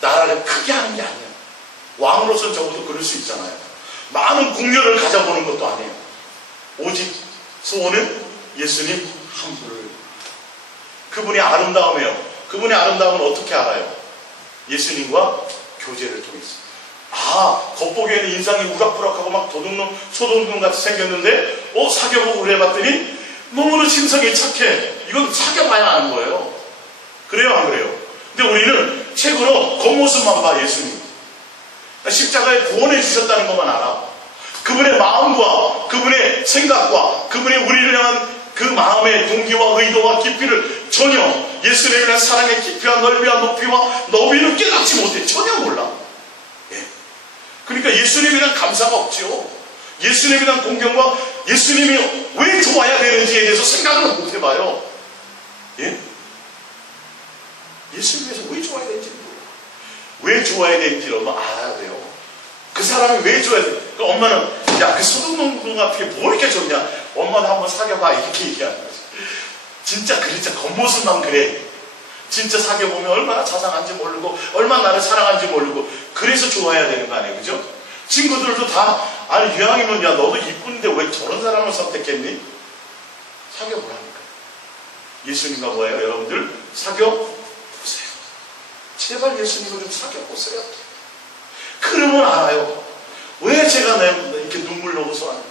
나라를 크게 하는 게 아니에요. 왕으로서 적어도 그럴 수 있잖아요. 많은 국력을 가져보는 것도 아니에요. 오직 소원은 예수님 한 분을. 그분의 아름다움이에요. 그분의 아름다움은 어떻게 알아요? 예수님과 교제를 통해서. 다 겉보기에는 인상이 우락부락하고 막 도둑놈, 소도둑놈 같이 생겼는데 사귀어보고 그래봤더니 너무나 심성이 착해. 이건 사귀어봐야 아는 거예요. 그래요, 안 그래요? 근데 우리는 책으로 겉모습만 봐, 예수님. 십자가에 구원해 주셨다는 것만 알아. 그분의 마음과 그분의 생각과 그분의 우리를 향한 그 마음의 동기와 의도와 깊이를 전혀 예수님에 대한 사랑의 깊이와 넓이와 높이와 너비를 깨닫지 못해. 전혀 몰라. 예. 그러니까 예수님에 대한 감사가 없죠. 예수님에 대한 공경과 예수님이 왜 좋아야 되는지에 대해서 생각을 못 해봐요. 예? 예수님에서 왜 좋아야 되는지 몰라. 왜 좋아야 되는지를 엄마 알아야 돼요. 그 사람이 왜 좋아야 돼? 그러니까 엄마는 야, 그 소독농부 같은 게 뭐 이렇게 좋냐? 엄마도 한번 사귀어봐. 이렇게 얘기하는 거지. 진짜 그랬죠. 겉모습만 그래. 진짜 사귀어보면 얼마나 자상한지 모르고 얼마나 나를 사랑한지 모르고 그래서 좋아야 되는 거 아니에요? 그죠? 친구들도 다 아니 유양이면 야 너도 이쁜데 왜 저런 사람을 선택했니? 사귀어보라니까. 예수님과 뭐예요? 여러분들 사귀어보세요. 제발 예수님을 좀 사귀어보세요. 그러면 알아요. 왜 제가 이렇게 눈물 넣어서 하는지.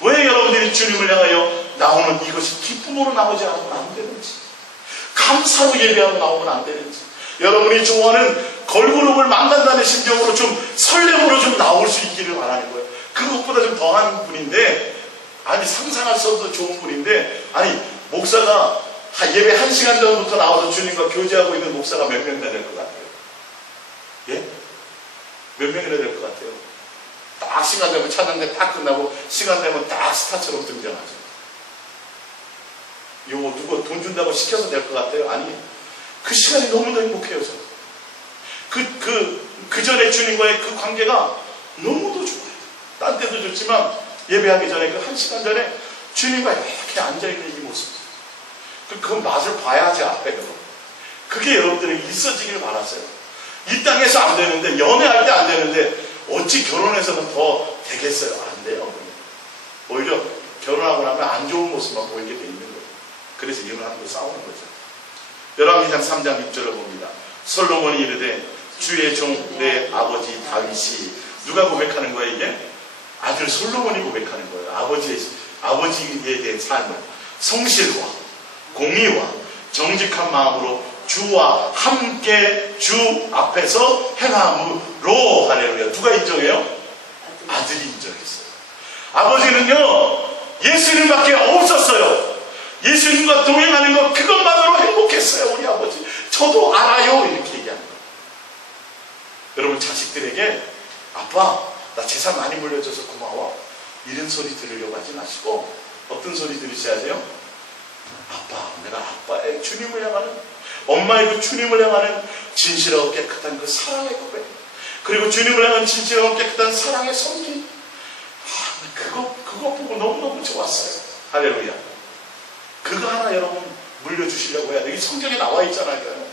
왜 여러분들이 주님을 향하여 나오는 이것이 기쁨으로 나오지 않으면 안 되는지. 감사로 예배하고 나오면 안 되는지. 여러분이 좋아하는 걸그룹을 만난다는 심정으로 좀 설렘으로 좀 나올 수 있기를 바라는 거예요. 그것보다 좀 더한 분인데, 아니 상상할 수 없어도 좋은 분인데, 아니 목사가 예배 1시간 전부터 나와서 주님과 교제하고 있는 목사가 몇 명이나 될 것 같아요? 예? 몇 명이나 될 것 같아요? 딱 시간 되면 찾는데 딱 끝나고 시간 되면 딱 스타처럼 등장하죠. 요거 누구 돈 준다고 시켜서 될 것 같아요? 아니, 그 시간이 너무나 행복해요. 저는. 그 전에 주님과의 그 관계가 너무도 좋아요. 딴 때도 좋지만 예배하기 전에 그 1시간 전에 주님과 이렇게 앉아있는 이 모습, 그 맛을 봐야지 알아요. 그게 여러분들에게 있어지길 바랐어요. 이 땅에서 안 되는데, 연애할 때 안 되는데 어찌 결혼해서는 더 되겠어요? 안 돼요. 오히려 결혼하고 나면 안 좋은 모습만 보이게 돼 있는 거예요. 그래서 이혼하고 싸우는 거죠. 열왕기상 3장 6절을 봅니다. 솔로몬이 이르되 주의 종 내 아버지 다윗이, 누가 고백하는 거예요 이게? 아들 솔로몬이 고백하는 거예요. 아버지에 대한 삶을 성실과 공의와 정직한 마음으로 주와 함께 주 앞에서 행함으로. 할렐루야. 누가 인정해요? 아들이 인정했어요. 아버지는요 예수님밖에 없었어요. 예수님과 동행하는 것 그것만으로 행복했어요. 우리 아버지 저도 알아요. 이렇게 얘기하는 거예요. 여러분 자식들에게 아빠 나 재산 많이 물려줘서 고마워 이런 소리 들으려고 하지 마시고 어떤 소리 들으셔야 돼요? 아빠, 내가 아빠의 주님을 향하는, 엄마의 그 주님을 향하는 진실하고 깨끗한 그 사랑의 고백, 그리고 주님을 향한 진실하고 깨끗한 사랑의 섬기, 그거 보고 너무너무 좋았어요. 할렐루야. 그거 하나 여러분 물려주시려고 해야 돼요. 이 성경에 나와 있잖아요.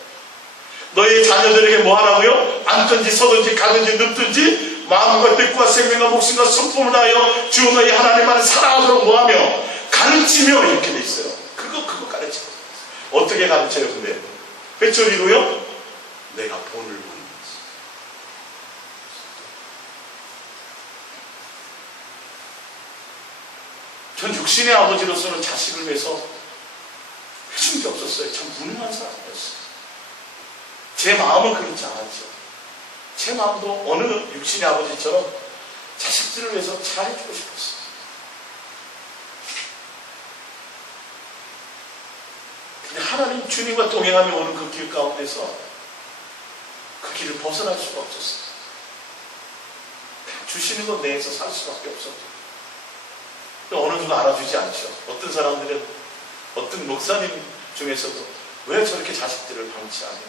너희 자녀들에게 뭐 하라고요? 앉든지 서든지 가든지 눕든지 마음과 뜻과 생명과 목숨과 성품을 다하여 주 너희 하나님만을 사랑하도록 뭐하며 가르치며, 이렇게 돼 있어요. 그거 가르쳐. 어떻게 가르쳐요? 근데 회초리로요? 내가 본을 보는 거지. 전 육신의 아버지로서는 자식을 위해서 해준 게 없었어요. 참 무능한 사람이었어요. 제 마음은 그렇지 않았죠. 제 마음도 어느 육신의 아버지처럼 자식들을 위해서 잘해주고 싶었어요. 근데 하나님 주님과 동행하며 오는 그 길 가운데서 그 길을 벗어날 수가 없었어요. 주시는 건 내에서 살 수밖에 없었죠. 어느 누가 알아주지 않죠. 어떤 사람들은, 어떤 목사님 중에서도 왜 저렇게 자식들을 방치하냐,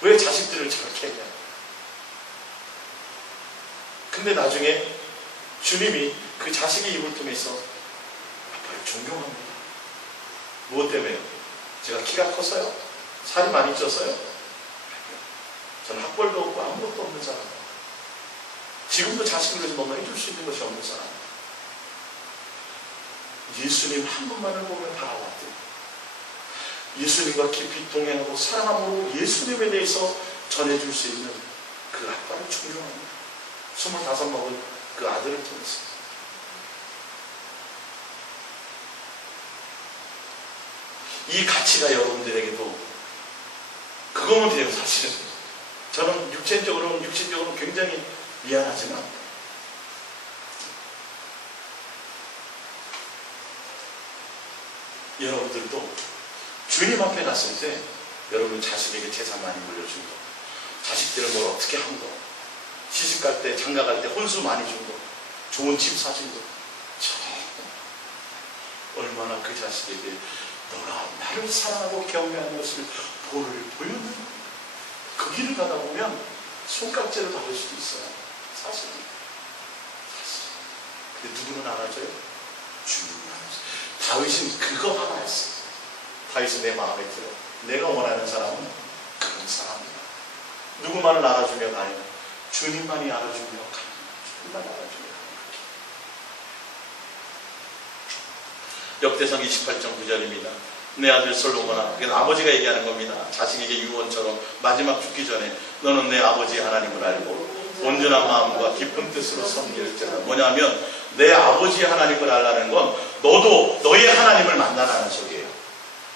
왜 자식들을 저렇게 했냐. 근데 나중에 주님이 그 자식의 입을 통해서 아빠를 존경합니다. 무엇 때문에요? 제가 키가 커서요? 살이 많이 쪄서요? 저는 학벌도 없고 아무것도 없는 사람이에요. 지금도 자식을 위해서 뭔가 해줄 수 있는 것이 없는 사람. 예수님 한 분만을 보며 바라봤더니 예수님과 깊이 동행하고 사랑함으로 예수님에 대해서 전해줄 수 있는 그 아빠를 존경합니다. 25 먹은 그 아들을 통해서. 이 가치가 여러분들에게도 그거면 돼요. 사실은 저는 육신적으로 굉장히 미안하지만 여러분들도 주님 앞에 갔을 때 여러분 자식에게 재산 많이 물려준 거, 자식들을 뭘 어떻게 한 거, 시집갈 때 장가 갈 때 혼수 많이 준 거, 좋은 집 사준 거, 얼마나 그 자식에게 너가 나를 사랑하고 경외하는 것을 보였는가. 그 길을 가다 보면 손깍지를 받을 수도 있어요. 사실. 근데 누구는 알아줘요? 주님은 알아줘요. 다윗은 그거 하나 했어요. 다윗은 내 마음에 들어. 내가 원하는 사람은 그런 사람이야. 누구만을 알아주며 가요? 주님만이 알아주며 가요. 주님만 알아주며 가요. 역대상 28장 9절입니다. 내 아들 솔로몬아, 그게 아버지가 얘기하는 겁니다. 자식에게 유언처럼 마지막 죽기 전에 너는 내 아버지 하나님을 알고 온전한 마음과 깊은 뜻으로 섬길지어다. 뭐냐면 내 아버지 하나님을 알라는 건 너도 너의 하나님을 만나라는 소리예요.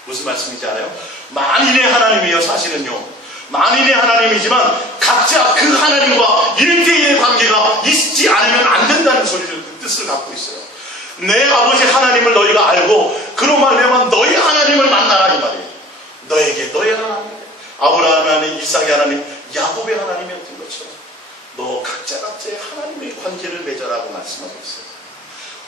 무슨 말씀인지 알아요? 만인의 하나님이에요. 사실은요, 만인의 하나님이지만 각자 그 하나님과 1대1의 관계가 있지 않으면 안 된다는 소리를, 그 뜻을 갖고 있어요. 내 아버지 하나님을 너희가 알고 그로 말미암아 너희 하나님을 만나라, 이 말이에요. 너에게 너의 하나님, 아브라함의 하나님, 이삭의 하나님, 야곱의 하나님이었던 것처럼 너 각자의 하나님의 관계를 맺어라고 말씀하고 있어요.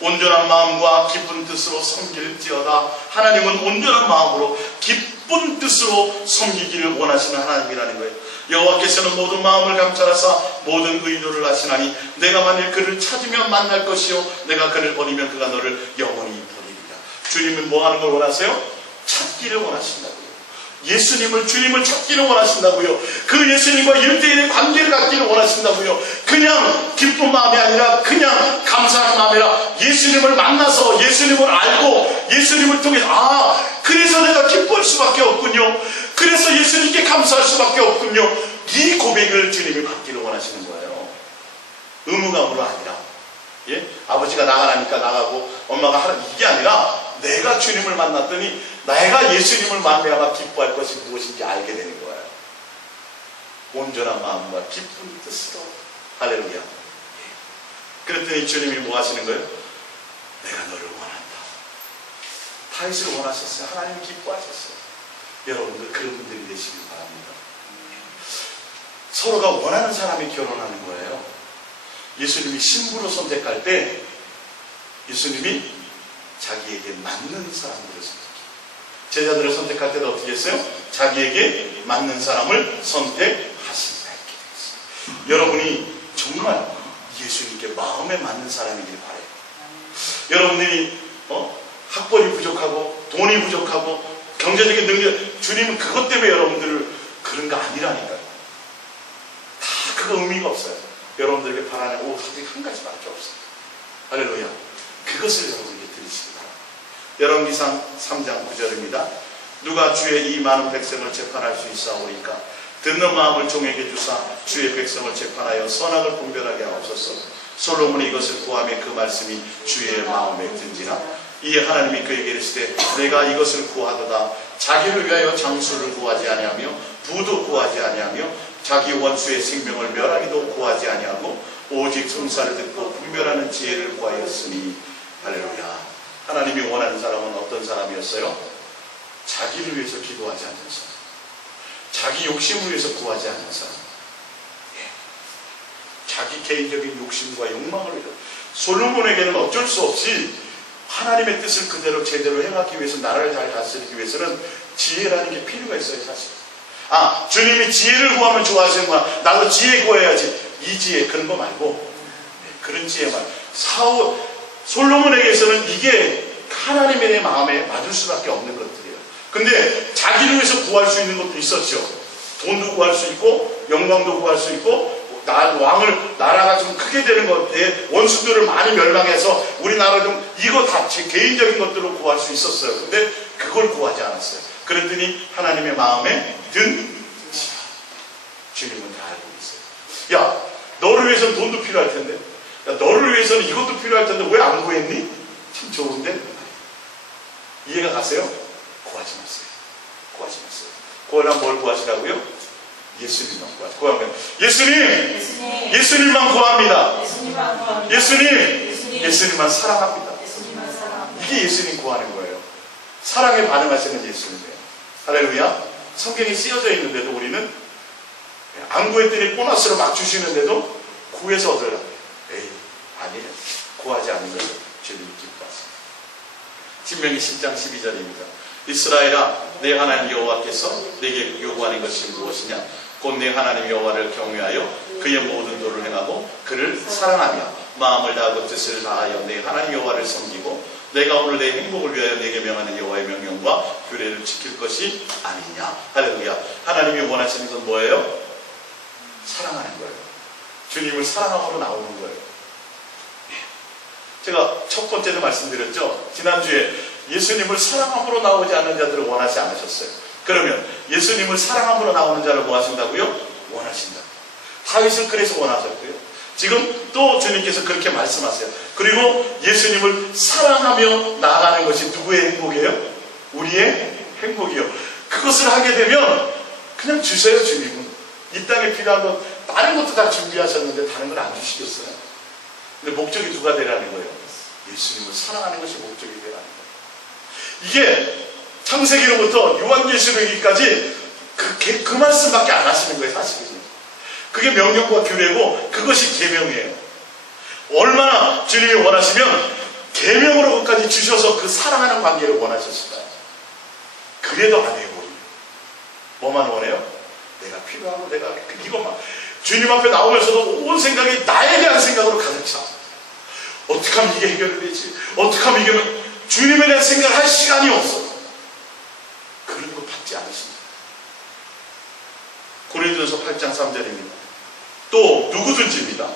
온전한 마음과 기쁜 뜻으로 섬길지어다. 하나님은 온전한 마음으로 기쁜 뜻으로 섬기기를 원하시는 하나님이라는 거예요. 여호와께서는 모든 마음을 감찰하사 모든 의도를 아시나니 내가 만일 그를 찾으면 만날 것이요 내가 그를 버리면 그가 너를 영원히 버리리라. 주님은 뭐 하는 걸 원하세요? 찾기를 원하신다고요. 예수님을, 주님을 찾기를 원하신다고요. 그 예수님과 1대1의 관계를 갖기를 원하신다고요. 그냥 기쁜 마음이 아니라 그냥 감사하는 마음이 아니라 예수님을 만나서 예수님을 알고 예수님을 통해서 그래서 내가 기뻐할 수밖에 없군요. 그래서 예수님께 감사할 수밖에 없군요. 이 고백을 주님이 받기를 원하시는 거예요. 의무감으로 아니라, 아버지가 나가라니까 나가고 엄마가 하라, 이게 아니라 내가 주님을 만났더니 내가 예수님을 만나야 기뻐할 것이 무엇인지 알게 되는 거예요. 온전한 마음과 기쁜 뜻으로. 할렐루야. 그랬더니 주님이 뭐 하시는 거예요? 내가 너를 원한다. 다윗을 원하셨어요. 하나님이 기뻐하셨어요. 여러분들 그런 분들이 되시길 바랍니다. 서로가 원하는 사람이 결혼하는 거예요. 예수님이 신부로 선택할 때 예수님이 자기에게 맞는 사람들을 선택해요. 제자들을 선택할 때도 어떻게 했어요? 자기에게 맞는 사람을 선택하신다, 이렇게 되어 있어요. 여러분이 정말 예수님께 마음에 맞는 사람이길 바래요. 여러분들이 학벌이 부족하고 돈이 부족하고 경제적인 능력, 주님은 그것 때문에 여러분들을 그런 거 아니라니까요. 다 그거 의미가 없어요. 여러분들에게 바라는 오직 한 가지밖에 없어요. 할렐루야. 그것을 여러분에게 드리시기 바랍니다. 열왕기상 3장 9절입니다. 누가 주의 이 많은 백성을 재판할 수 있사오리까? 듣는 마음을 종에게 주사 주의 백성을 재판하여 선악을 분별하게 하옵소서. 솔로몬이 이것을 구하며 그 말씀이 주의 마음에 든지라. 이에 하나님이 그에게 이르시되 내가 이것을 구하도다. 자기를 위하여 장수를 구하지 아니하며 부도 구하지 아니하며 자기 원수의 생명을 멸하기도 구하지 아니하고 오직 성사를 듣고 분별하는 지혜를 구하였으니. 할렐루야. 하나님이 원하는 사람은 어떤 사람이었어요? 자기를 위해서 기도하지 않는 사람, 자기 욕심을 위해서 구하지 않는 사람, 자기 개인적인 욕심과 욕망을 위해서. 솔로몬에게는 어쩔 수 없이 하나님의 뜻을 그대로 제대로 행하기 위해서, 나라를 잘 다스리기 위해서는 지혜라는 게 필요가 있어요. 사실 주님이 지혜를 구하면 좋아하시는구나, 나도 지혜 구해야지, 이 지혜 그런 거 말고 그런 지혜만. 솔로몬에게서는 이게 하나님의 마음에 맞을 수밖에 없는 것들이에요. 근데 자기를 위해서 구할 수 있는 것도 있었죠. 돈도 구할 수 있고 영광도 구할 수 있고 나라가 좀 크게 되는 것에 원수들을 많이 멸망해서 우리나라 좀 이거 다 제 개인적인 것들로 구할 수 있었어요. 근데 그걸 구하지 않았어요. 그랬더니 하나님의 마음에 든 주님은 다 알고 있어요. 너를 위해서는 돈도 필요할 텐데, 야, 너를 위해서는 이것도 필요할 텐데 왜 안 구했니? 참 좋은데? 이해가 가세요? 구하지 마세요. 구하지 마세요. 구하려면 뭘 구하시라고요? 예수님만 구하세요. 구하면 예수님! 예수님만 구합니다. 예수님만 사랑합니다. 이게 예수님 구하는 거예요. 사랑에 반응하시는 예수님이에요. 할렐루야. 성경이 쓰여져 있는데도 우리는 안 구했더니 보너스로 막 주시는데도 구해서 얻으려고 해요. 에이, 아니에요. 구하지 않는 것을 주님이 기뻐하십니다. 신명기 10장 12절입니다. 이스라엘아, 내 하나님 여호와께서 내게 요구하는 것이 무엇이냐? 곧 내 하나님 여호와를 경외하여 그의 모든 도를 행하고 그를 사랑하며 마음을 다하고 뜻을 다하여 내 하나님 여호와를 섬기고 내가 오늘 내 행복을 위하여 내게 명하는 여호와의 명령과 규례를 지킬 것이 아니냐. 할렐루야. 하나님이 원하시는 건 뭐예요? 사랑하는 거예요. 주님을 사랑함으로 나오는 거예요. 제가 첫 번째도 말씀드렸죠. 지난주에 예수님을 사랑함으로 나오지 않는 자들을 원하지 않으셨어요. 그러면 예수님을 사랑함으로 나오는 자를 뭐 하신다고요? 원하신다. 다윗은 그래서 원하셨고요. 지금 또 주님께서 그렇게 말씀하세요. 그리고 예수님을 사랑하며 나아가는 것이 누구의 행복이에요? 우리의 행복이요. 그것을 하게 되면 그냥 주세요. 주님은 이 땅에 필요한 것 다른 것도 다 준비하셨는데 다른 걸 안 주시겠어요? 근데 목적이 누가 되라는 거예요? 예수님을 사랑하는 것이 목적이 되라는 거예요. 이게 창세기로부터 요한계시록까지 그 말씀밖에 안 하시는 거예요. 사실은 그게 명령과 규례고 그것이 계명이에요. 얼마나 주님이 원하시면 계명으로 끝까지 주셔서 그 사랑하는 관계를 원하셨을까요? 그래도 안 해요. 뭐만 원해요? 내가 필요하고 내가 이것만. 주님 앞에 나오면서도 온 생각이 나에 대한 생각으로 가득 차. 어떻게 하면 이게 해결이 되지? 어떻게 하면 이게 주님에 대한 생각을 할 시간이 없어. 그런 거 받지 않으십니다. 고린도전서 8장 3절입니다. 또 누구든지입니다.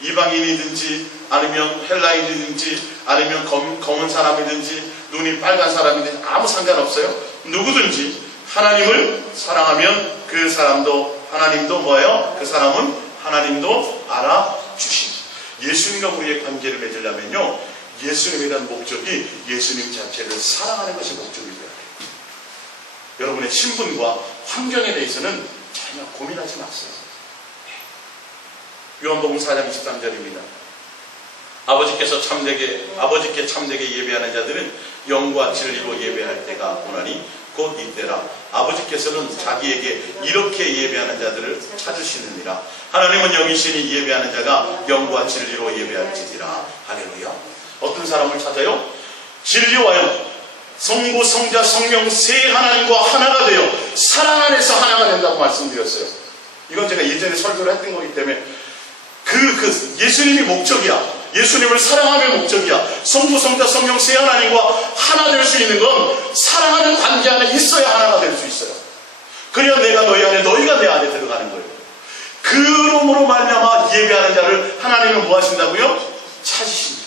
이방인이든지 아니면 헬라인이든지 아니면 검은 사람이든지 눈이 빨간 사람이든지 아무 상관없어요. 누구든지 하나님을 사랑하면 그 사람도 하나님도 뭐예요? 그 사람은 하나님도 알아주십니다. 예수님과 우리의 관계를 맺으려면요, 예수님에 대한 목적이 예수님 자체를 사랑하는 것이 목적이 되어야 돼요. 여러분의 신분과 환경에 대해서는 전혀 고민하지 마세요. 요한복음 4장 23절입니다. 아버지께 참되게 예배하는 자들은 영과 진리로 예배할 때가 오나니 곧 이때라. 아버지께서는 자기에게 이렇게 예배하는 자들을 찾으시느니라. 하나님은 영이시니 예배하는 자가 영과 진리로 예배할지니라. 할렐루야. 어떤 사람을 찾아요? 진리와 영, 성부, 성자, 성령 세 하나님과 하나가 되어 사랑 안에서 하나가 된다고 말씀드렸어요. 이건 제가 예전에 설교를 했던 거기 때문에 예수님이 목적이야. 예수님을 사랑하면 목적이야. 성부, 성자, 성령 세 하나님과 하나 될 수 있는 건 사랑하는 관계 안에 있어야 하나가 될 수 있어요. 그래야 내가 너희 안에, 너희가 내 안에 들어가는 거예요. 그러므로 말미암아 예배하는 자를 하나님은 뭐 하신다고요? 찾으신다.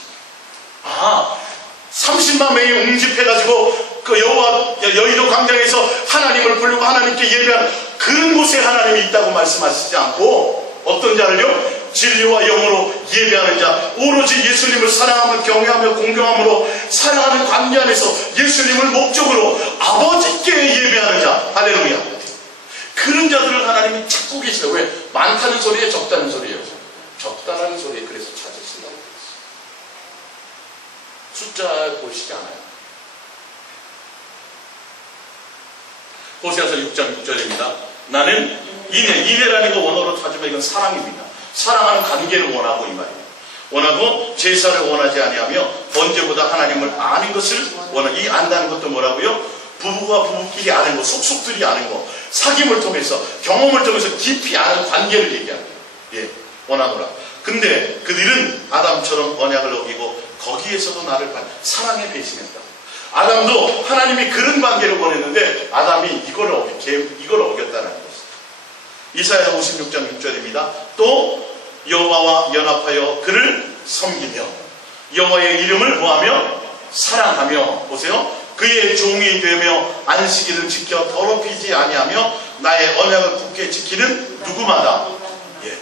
30만 명이 웅집해가지고 그 여의도 광장에서 하나님을 부르고 하나님께 예배하는 그런 곳에 하나님이 있다고 말씀하시지 않고 어떤 자를요? 진리와 영으로 예배하는 자, 오로지 예수님을 사랑하며 경외하며 공경함으로 사랑하는 관계 안에서 예수님을 목적으로 아버지께 예배하는 자, 할렐루야. 그런 자들을 하나님이 찾고 계시다. 왜? 많다는 소리에 적다는 소리예요. 적다는 소리에 그래서 찾으신다고 그랬어요. 숫자 보시지 않아요? 호세아서 6장 6절입니다. 나는 이내라는 거 원어로 찾으면 이건 사랑입니다. 사랑하는 관계를 원하고 이 말이에요. 원하고 제사를 원하지 아니하며 번제보다 하나님을 아는 것을 원하고, 이 안다는 것도 뭐라고요? 부부가 부부끼리 아는 거, 속속들이 아는 거, 사귐을 통해서 경험을 통해서 깊이 아는 관계를 얘기하는 거예요. 예, 원하노라. 근데 그들은 아담처럼 언약을 어기고 거기에서도 나를 사랑에 배신했다. 아담도 하나님이 그런 관계를 원했는데 아담이 이걸 어겼다는 것이죠. 이사야 56장 6절입니다. 또 여호와와 연합하여 그를 섬기며 여호와의 이름을 뭐하며? 사랑하며. 보세요. 그의 종이 되며 안식일을 지켜 더럽히지 아니하며 나의 언약을 굳게 지키는 누구마다. 예.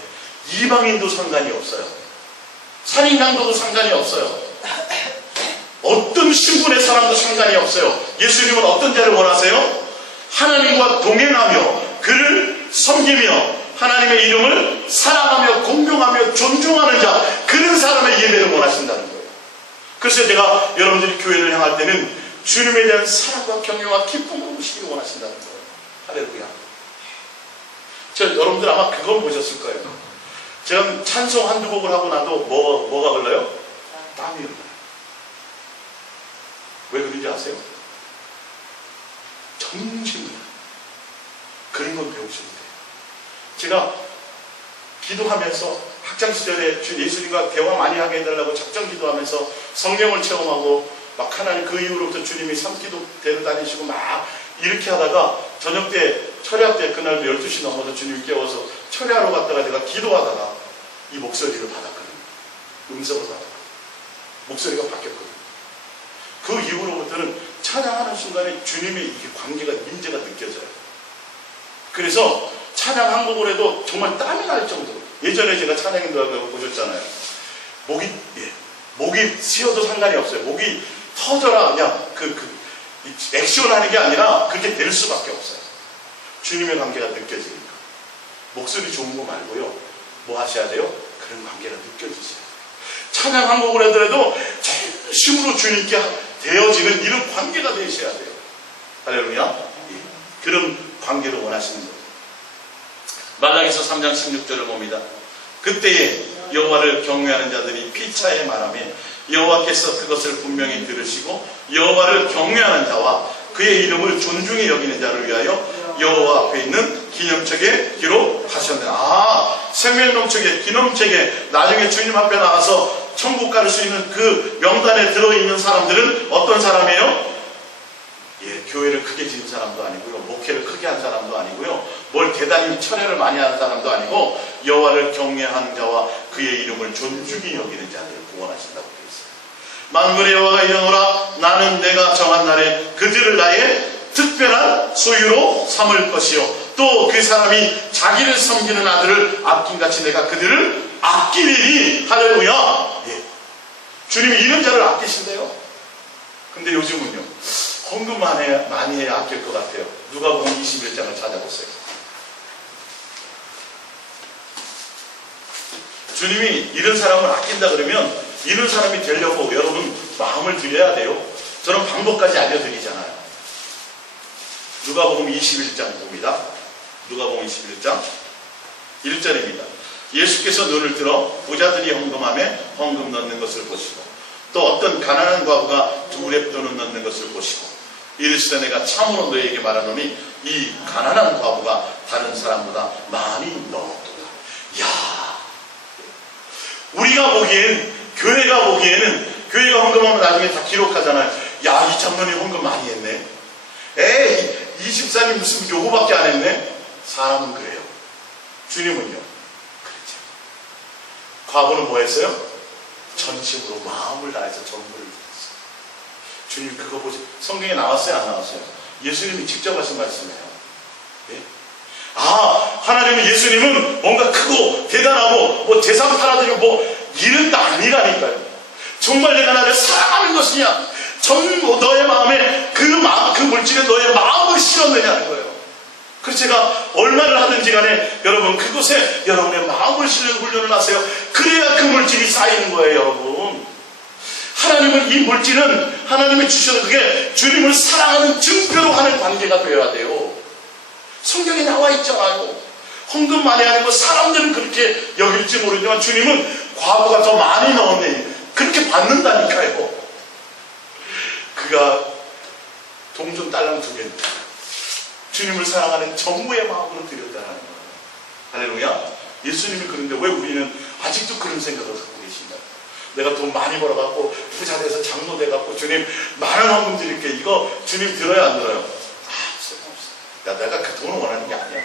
이방인도 상관이 없어요. 살인강도도 상관이 없어요. 어떤 신분의 사람도 상관이 없어요. 예수님은 어떤 자를 원하세요? 하나님과 동행하며 그를 섬기며 하나님의 이름을 사랑하며 공경하며 존중하는 자, 그런 사람의 예배를 원하신다는 거예요. 그래서 제가 여러분들이 교회를 향할 때는 주님에 대한 사랑과 경외와 기쁨을 보시기 원하신다는 거예요. 할렐루야. 여러분들 아마 그걸 보셨을 거예요. 제가 찬송 한두 곡을 하고 나도 뭐가 흘러요? 땀이 흘러요. 왜 그런지 아세요? 정신으로 그런 건 배우시면 돼요. 제가 기도하면서 학창시절에 예수님과 대화 많이 하게 해달라고 작정 기도하면서 성령을 체험하고 막 하나님, 그 이후로부터 주님이 삼기도 데려다니시고 막 이렇게 하다가 저녁 때 철야 때 그날도 12시 넘어서 주님이 깨워서 철야로 갔다가 제가 기도하다가 이 목소리를 받았거든요. 음성을 받았거든요. 목소리가 바뀌었거든요. 그 이후로부터는 찬양하는 순간에 주님의 이게 관계가, 임재가 느껴져요. 그래서 찬양 한 곡을 해도 정말 땀이 날 정도로, 예전에 제가 찬양인도하고 보셨잖아요. 목이 쉬어도 상관이 없어요. 목이 터져라 그냥 액션 하는 게 아니라 그렇게 될 수밖에 없어요. 주님의 관계가 느껴지니까. 목소리 좋은 거 말고요, 뭐 하셔야 돼요? 그런 관계가 느껴지세요. 찬양 한 곡을 하더라도 진심으로 주님께 되어지는 이런 관계가 되셔야 돼요. 할렐루야. 그런 관계를 원하시는 거예요. 말라기서 3장 16절을 봅니다. 그때에 여호와를 경외하는 자들이 피차에 말하며 여호와께서 그것을 분명히 들으시고 여호와를 경외하는 자와 그의 이름을 존중히 여기는 자를 위하여 여호와 앞에 있는 기념책에 기록하셨네. 생명nom책에, 기념책에 나중에 주님 앞에 나가서 천국 갈 수 있는 그 명단에 들어있는 사람들은 어떤 사람이에요? 교회를 크게 지은 사람도 아니고요, 목회를 크게 한 사람도 아니고요, 뭘 대단히 철회를 많이 하는 사람도 아니고 여호와를 경외하는 자와 그의 이름을 존중히 여기는 자들을 구원하신다고 되어 있어요. 만군의 여호와가 이르노라, 나는 내가 정한 날에 그들을 나의 특별한 소유로 삼을 것이요 또 그 사람이 자기를 섬기는 아들을 아낌같이 내가 그들을 아끼리니. 할렐루야. 주님이 이런 자를 아끼신대요. 근데 요즘은요, 헌금 많이 해야 아낄 것 같아요. 누가복음 21장을 찾아보세요. 주님이 이런 사람을 아낀다 그러면 이런 사람이 되려고 여러분 마음을 들여야 돼요. 저는 방법까지 알려드리잖아요. 누가복음 21장 봅니다. 누가복음 21장 1절입니다. 예수께서 눈을 들어 부자들이 헌금함에 헌금 넣는 것을 보시고 또 어떤 가난한 과부가 2렙돈을 넣는 것을 보시고 이르시되 내가 참으로 너희에게 말하노니 이 가난한 과부가 다른 사람보다 많이 넣었도다. 우리가 보기엔, 교회가 보기에는, 교회가 헌금하면 나중에 다 기록하잖아요. 이 장로님 헌금 많이 했네. 이 집사님 무슨 요거밖에 안 했네. 사람은 그래요. 주님은요, 그렇죠. 과부는 뭐 했어요? 전심으로 마음을 다해서 전부를 드렸어요. 주님 그거 보지, 성경에 나왔어요, 안 나왔어요? 예수님이 직접 하신 말씀이에요. 하나님은, 예수님은 뭔가 크고 대단하고 뭐 재산 팔아드리고 이런 게 아니라니까요. 정말 내가 나를 사랑하는 것이냐, 전부 너의 마음에 그 물질에 너의 마음을 실었느냐는 거예요. 그래서 제가 얼마를 하든지 간에 여러분 그곳에 여러분의 마음을 실는 훈련을 하세요. 그래야 그 물질이 쌓이는 거예요. 여러분, 하나님은 이 물질은 하나님이 주셔서 그게 주님을 사랑하는 증표로 하는 관계가 되어야 돼요. 성경에 나와 있잖아요. 헌금 많이 하는 거 사람들은 그렇게 여길지 모르지만 주님은 과부가 더 많이 넣었네, 그렇게 받는다니까요. 그가 동전 딸랑 2개 주님을 사랑하는 전부의 마음으로 드렸다는 거예요. 할렐루야. 예수님이 그런데 왜 우리는 아직도 그런 생각을 갖고 계신가? 내가 돈 많이 벌어갖고 부자 돼서 장로 돼갖고 주님 많은 헌금 드릴게, 이거 주님 들어야 안 들어요? 쓸모없어. 내가 그 돈을 원하는 게 아니야.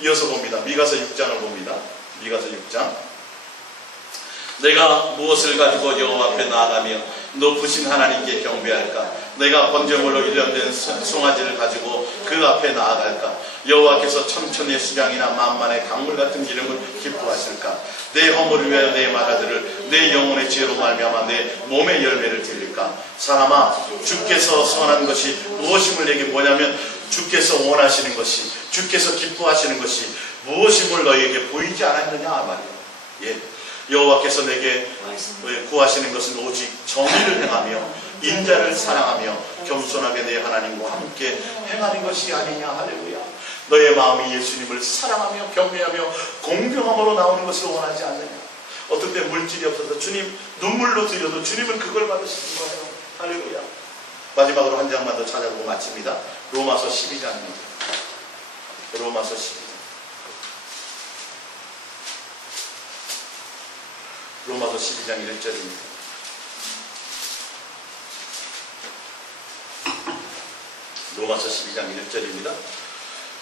이어서 봅니다. 미가서 6장을 봅니다. 미가서 6장. 내가 무엇을 가지고 여호와 앞에 나아가며 높으신 하나님께 경배할까? 내가 번제물로 일련된 송아지를 가지고 그 앞에 나아갈까? 여호와께서 천천의 수량이나 만만의 강물 같은 기름을 기뻐하실까? 내 허물을 위하여 내 말하들을 내 영혼의 지혜로 말미암아 내 몸의 열매를 드릴까? 사람아, 주께서 선한 것이 무엇임을 내게 뭐냐면 주께서 원하시는 것이, 주께서 기뻐하시는 것이 무엇임을 너희에게 보이지 않았느냐 말이에요. 예. 여호와께서 내게 구하시는 것은 오직 정의를 행하며 인자를 사랑하며 겸손하게 내 하나님과 함께 행하는 것이 아니냐. 할렐루야. 너의 마음이 예수님을 사랑하며 경외하며 공평함으로 나오는 것을 원하지 않느냐. 어떤 때 물질이 없어서 주님 눈물로 드려도 주님은 그걸 받으시는 거예요. 할렐루야. 마지막으로 한 장만 더 찾아보고 마칩니다. 로마서 12장입니다. 로마서 12장. 로마서 12장 1절입니다. 로마서 12장 1절입니다.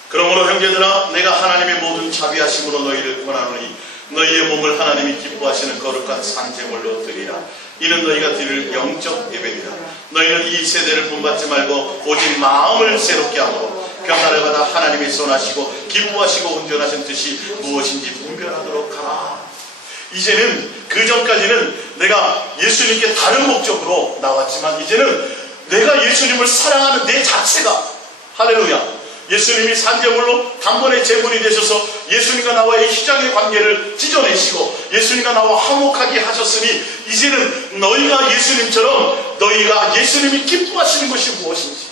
그러므로 형제들아, 내가 하나님의 모든 자비하심으로 너희를 권하노니 너희의 몸을 하나님이 기뻐하시는 거룩한 산제물로 드리라. 이는 너희가 드릴 영적 예배니라. 너희는 이 세대를 본받지 말고 오직 마음을 새롭게 하므로 평안을 받아 하나님이 선하시고 기뻐하시고 온전하신 뜻이 무엇인지 분별하도록 하라. 이제는 그 전까지는 내가 예수님께 다른 목적으로 나왔지만 이제는 내가 예수님을 사랑하는 내 자체가, 할렐루야, 예수님이 산제물로 단번에 제물이 되셔서 예수님과 나와의 희장의 관계를 찢어내시고 예수님과 나와 화목하게 하셨으니 이제는 너희가 예수님처럼 너희가 예수님이 기뻐하시는 것이 무엇인지,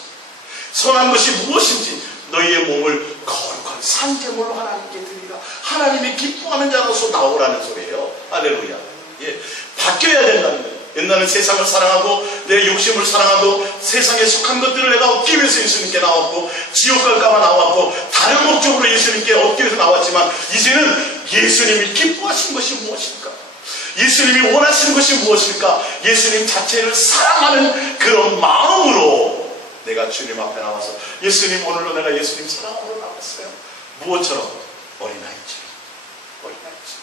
선한 것이 무엇인지 너희의 몸을 거룩한 산제물로 하나님께 드리라. 하나님이 기뻐하는 자로서 나오라는 소리예요. 할렐루야. 예, 바뀌어야 된다는 거예요. 옛날에는 세상을 사랑하고 내 욕심을 사랑하고 세상에 속한 것들을 내가 얻기 위해서 예수님께 나왔고 지옥 갈까봐 나왔고 다른 목적으로 예수님께 얻기 위해서 나왔지만 이제는 예수님이 기뻐하신 것이 무엇일까? 예수님이 원하시는 것이 무엇일까? 예수님 자체를 사랑하는 그런 마음으로 내가 주님 앞에 나와서 예수님, 오늘로 내가 예수님 사랑으로 나왔어요. 무엇처럼? 어린아이처럼. 어린아이처럼.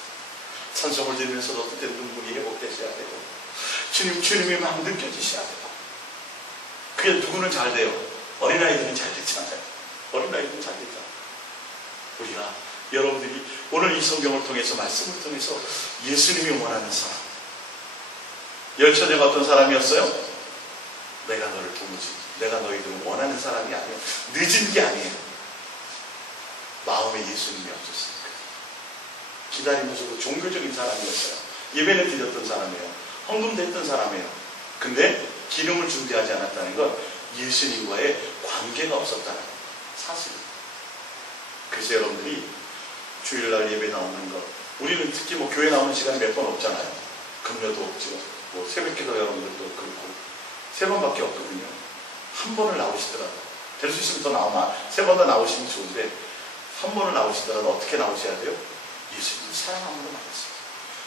찬송을 들으면서도 어떤 때 눈물이 회복되셔야 되고 주님이 막 느껴지셔야 돼요. 그게 누구는 잘 돼요? 어린아이들은 잘 됐잖아요. 어린아이들은 잘 됐잖아요. 우리가, 여러분들이 오늘 이 성경을 통해서, 말씀을 통해서 예수님이 원하는 사람, 열처녀가 어떤 사람이었어요? 내가 너를 도무지, 내가 너희들을 원하는 사람이 아니에요. 늦은 게 아니에요. 마음에 예수님이 없었으니까. 기다리면서도 종교적인 사람이었어요. 예배는 드렸던 사람이에요. 헌금도 했던 사람이에요. 근데 기름을 준비하지 않았다는 건 예수님과의 관계가 없었다는 사실입니다. 그래서 여러분들이 주일날 예배 나오는 것, 우리는 특히 교회 나오는 시간이 몇 번 없잖아요. 금요도 없죠. 새벽기도 여러분들도 그렇고 3번밖에 없거든요. 한 번을 나오시더라도, 될 수 있으면 더 나오면 3번 더 나오시면 좋은데 한 번을 나오시더라도 어떻게 나오셔야 돼요? 예수님 사랑함으로 나오세요.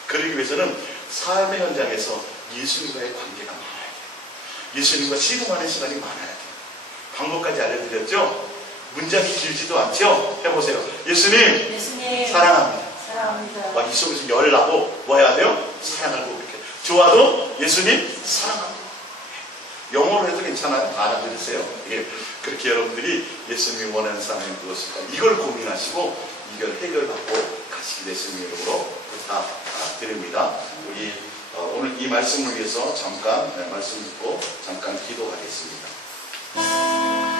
그러기 위해서는 삶의 현장에서 예수님과의 관계가 많아야 돼요. 예수님과 씨름하는 시간이 많아야 돼요. 방법까지 알려드렸죠? 문장이 길지도 않죠? 해보세요. 예수님 사랑합니다. 막 이 속에서 열나도 뭐 해야 돼요? 사랑하고 이렇게. 좋아도 예수님 사랑합니다. 영어로 해도 괜찮아요. 다 알아들으세요. 예. 그렇게 여러분들이 예수님이 원하는 사람이 무엇일까? 이걸 고민하시고 이걸 해결받고 가시기 예수님의 이름으로 부탁드립니다. 우리 오늘 이 말씀을 위해서 잠깐 말씀 듣고 잠깐 기도하겠습니다.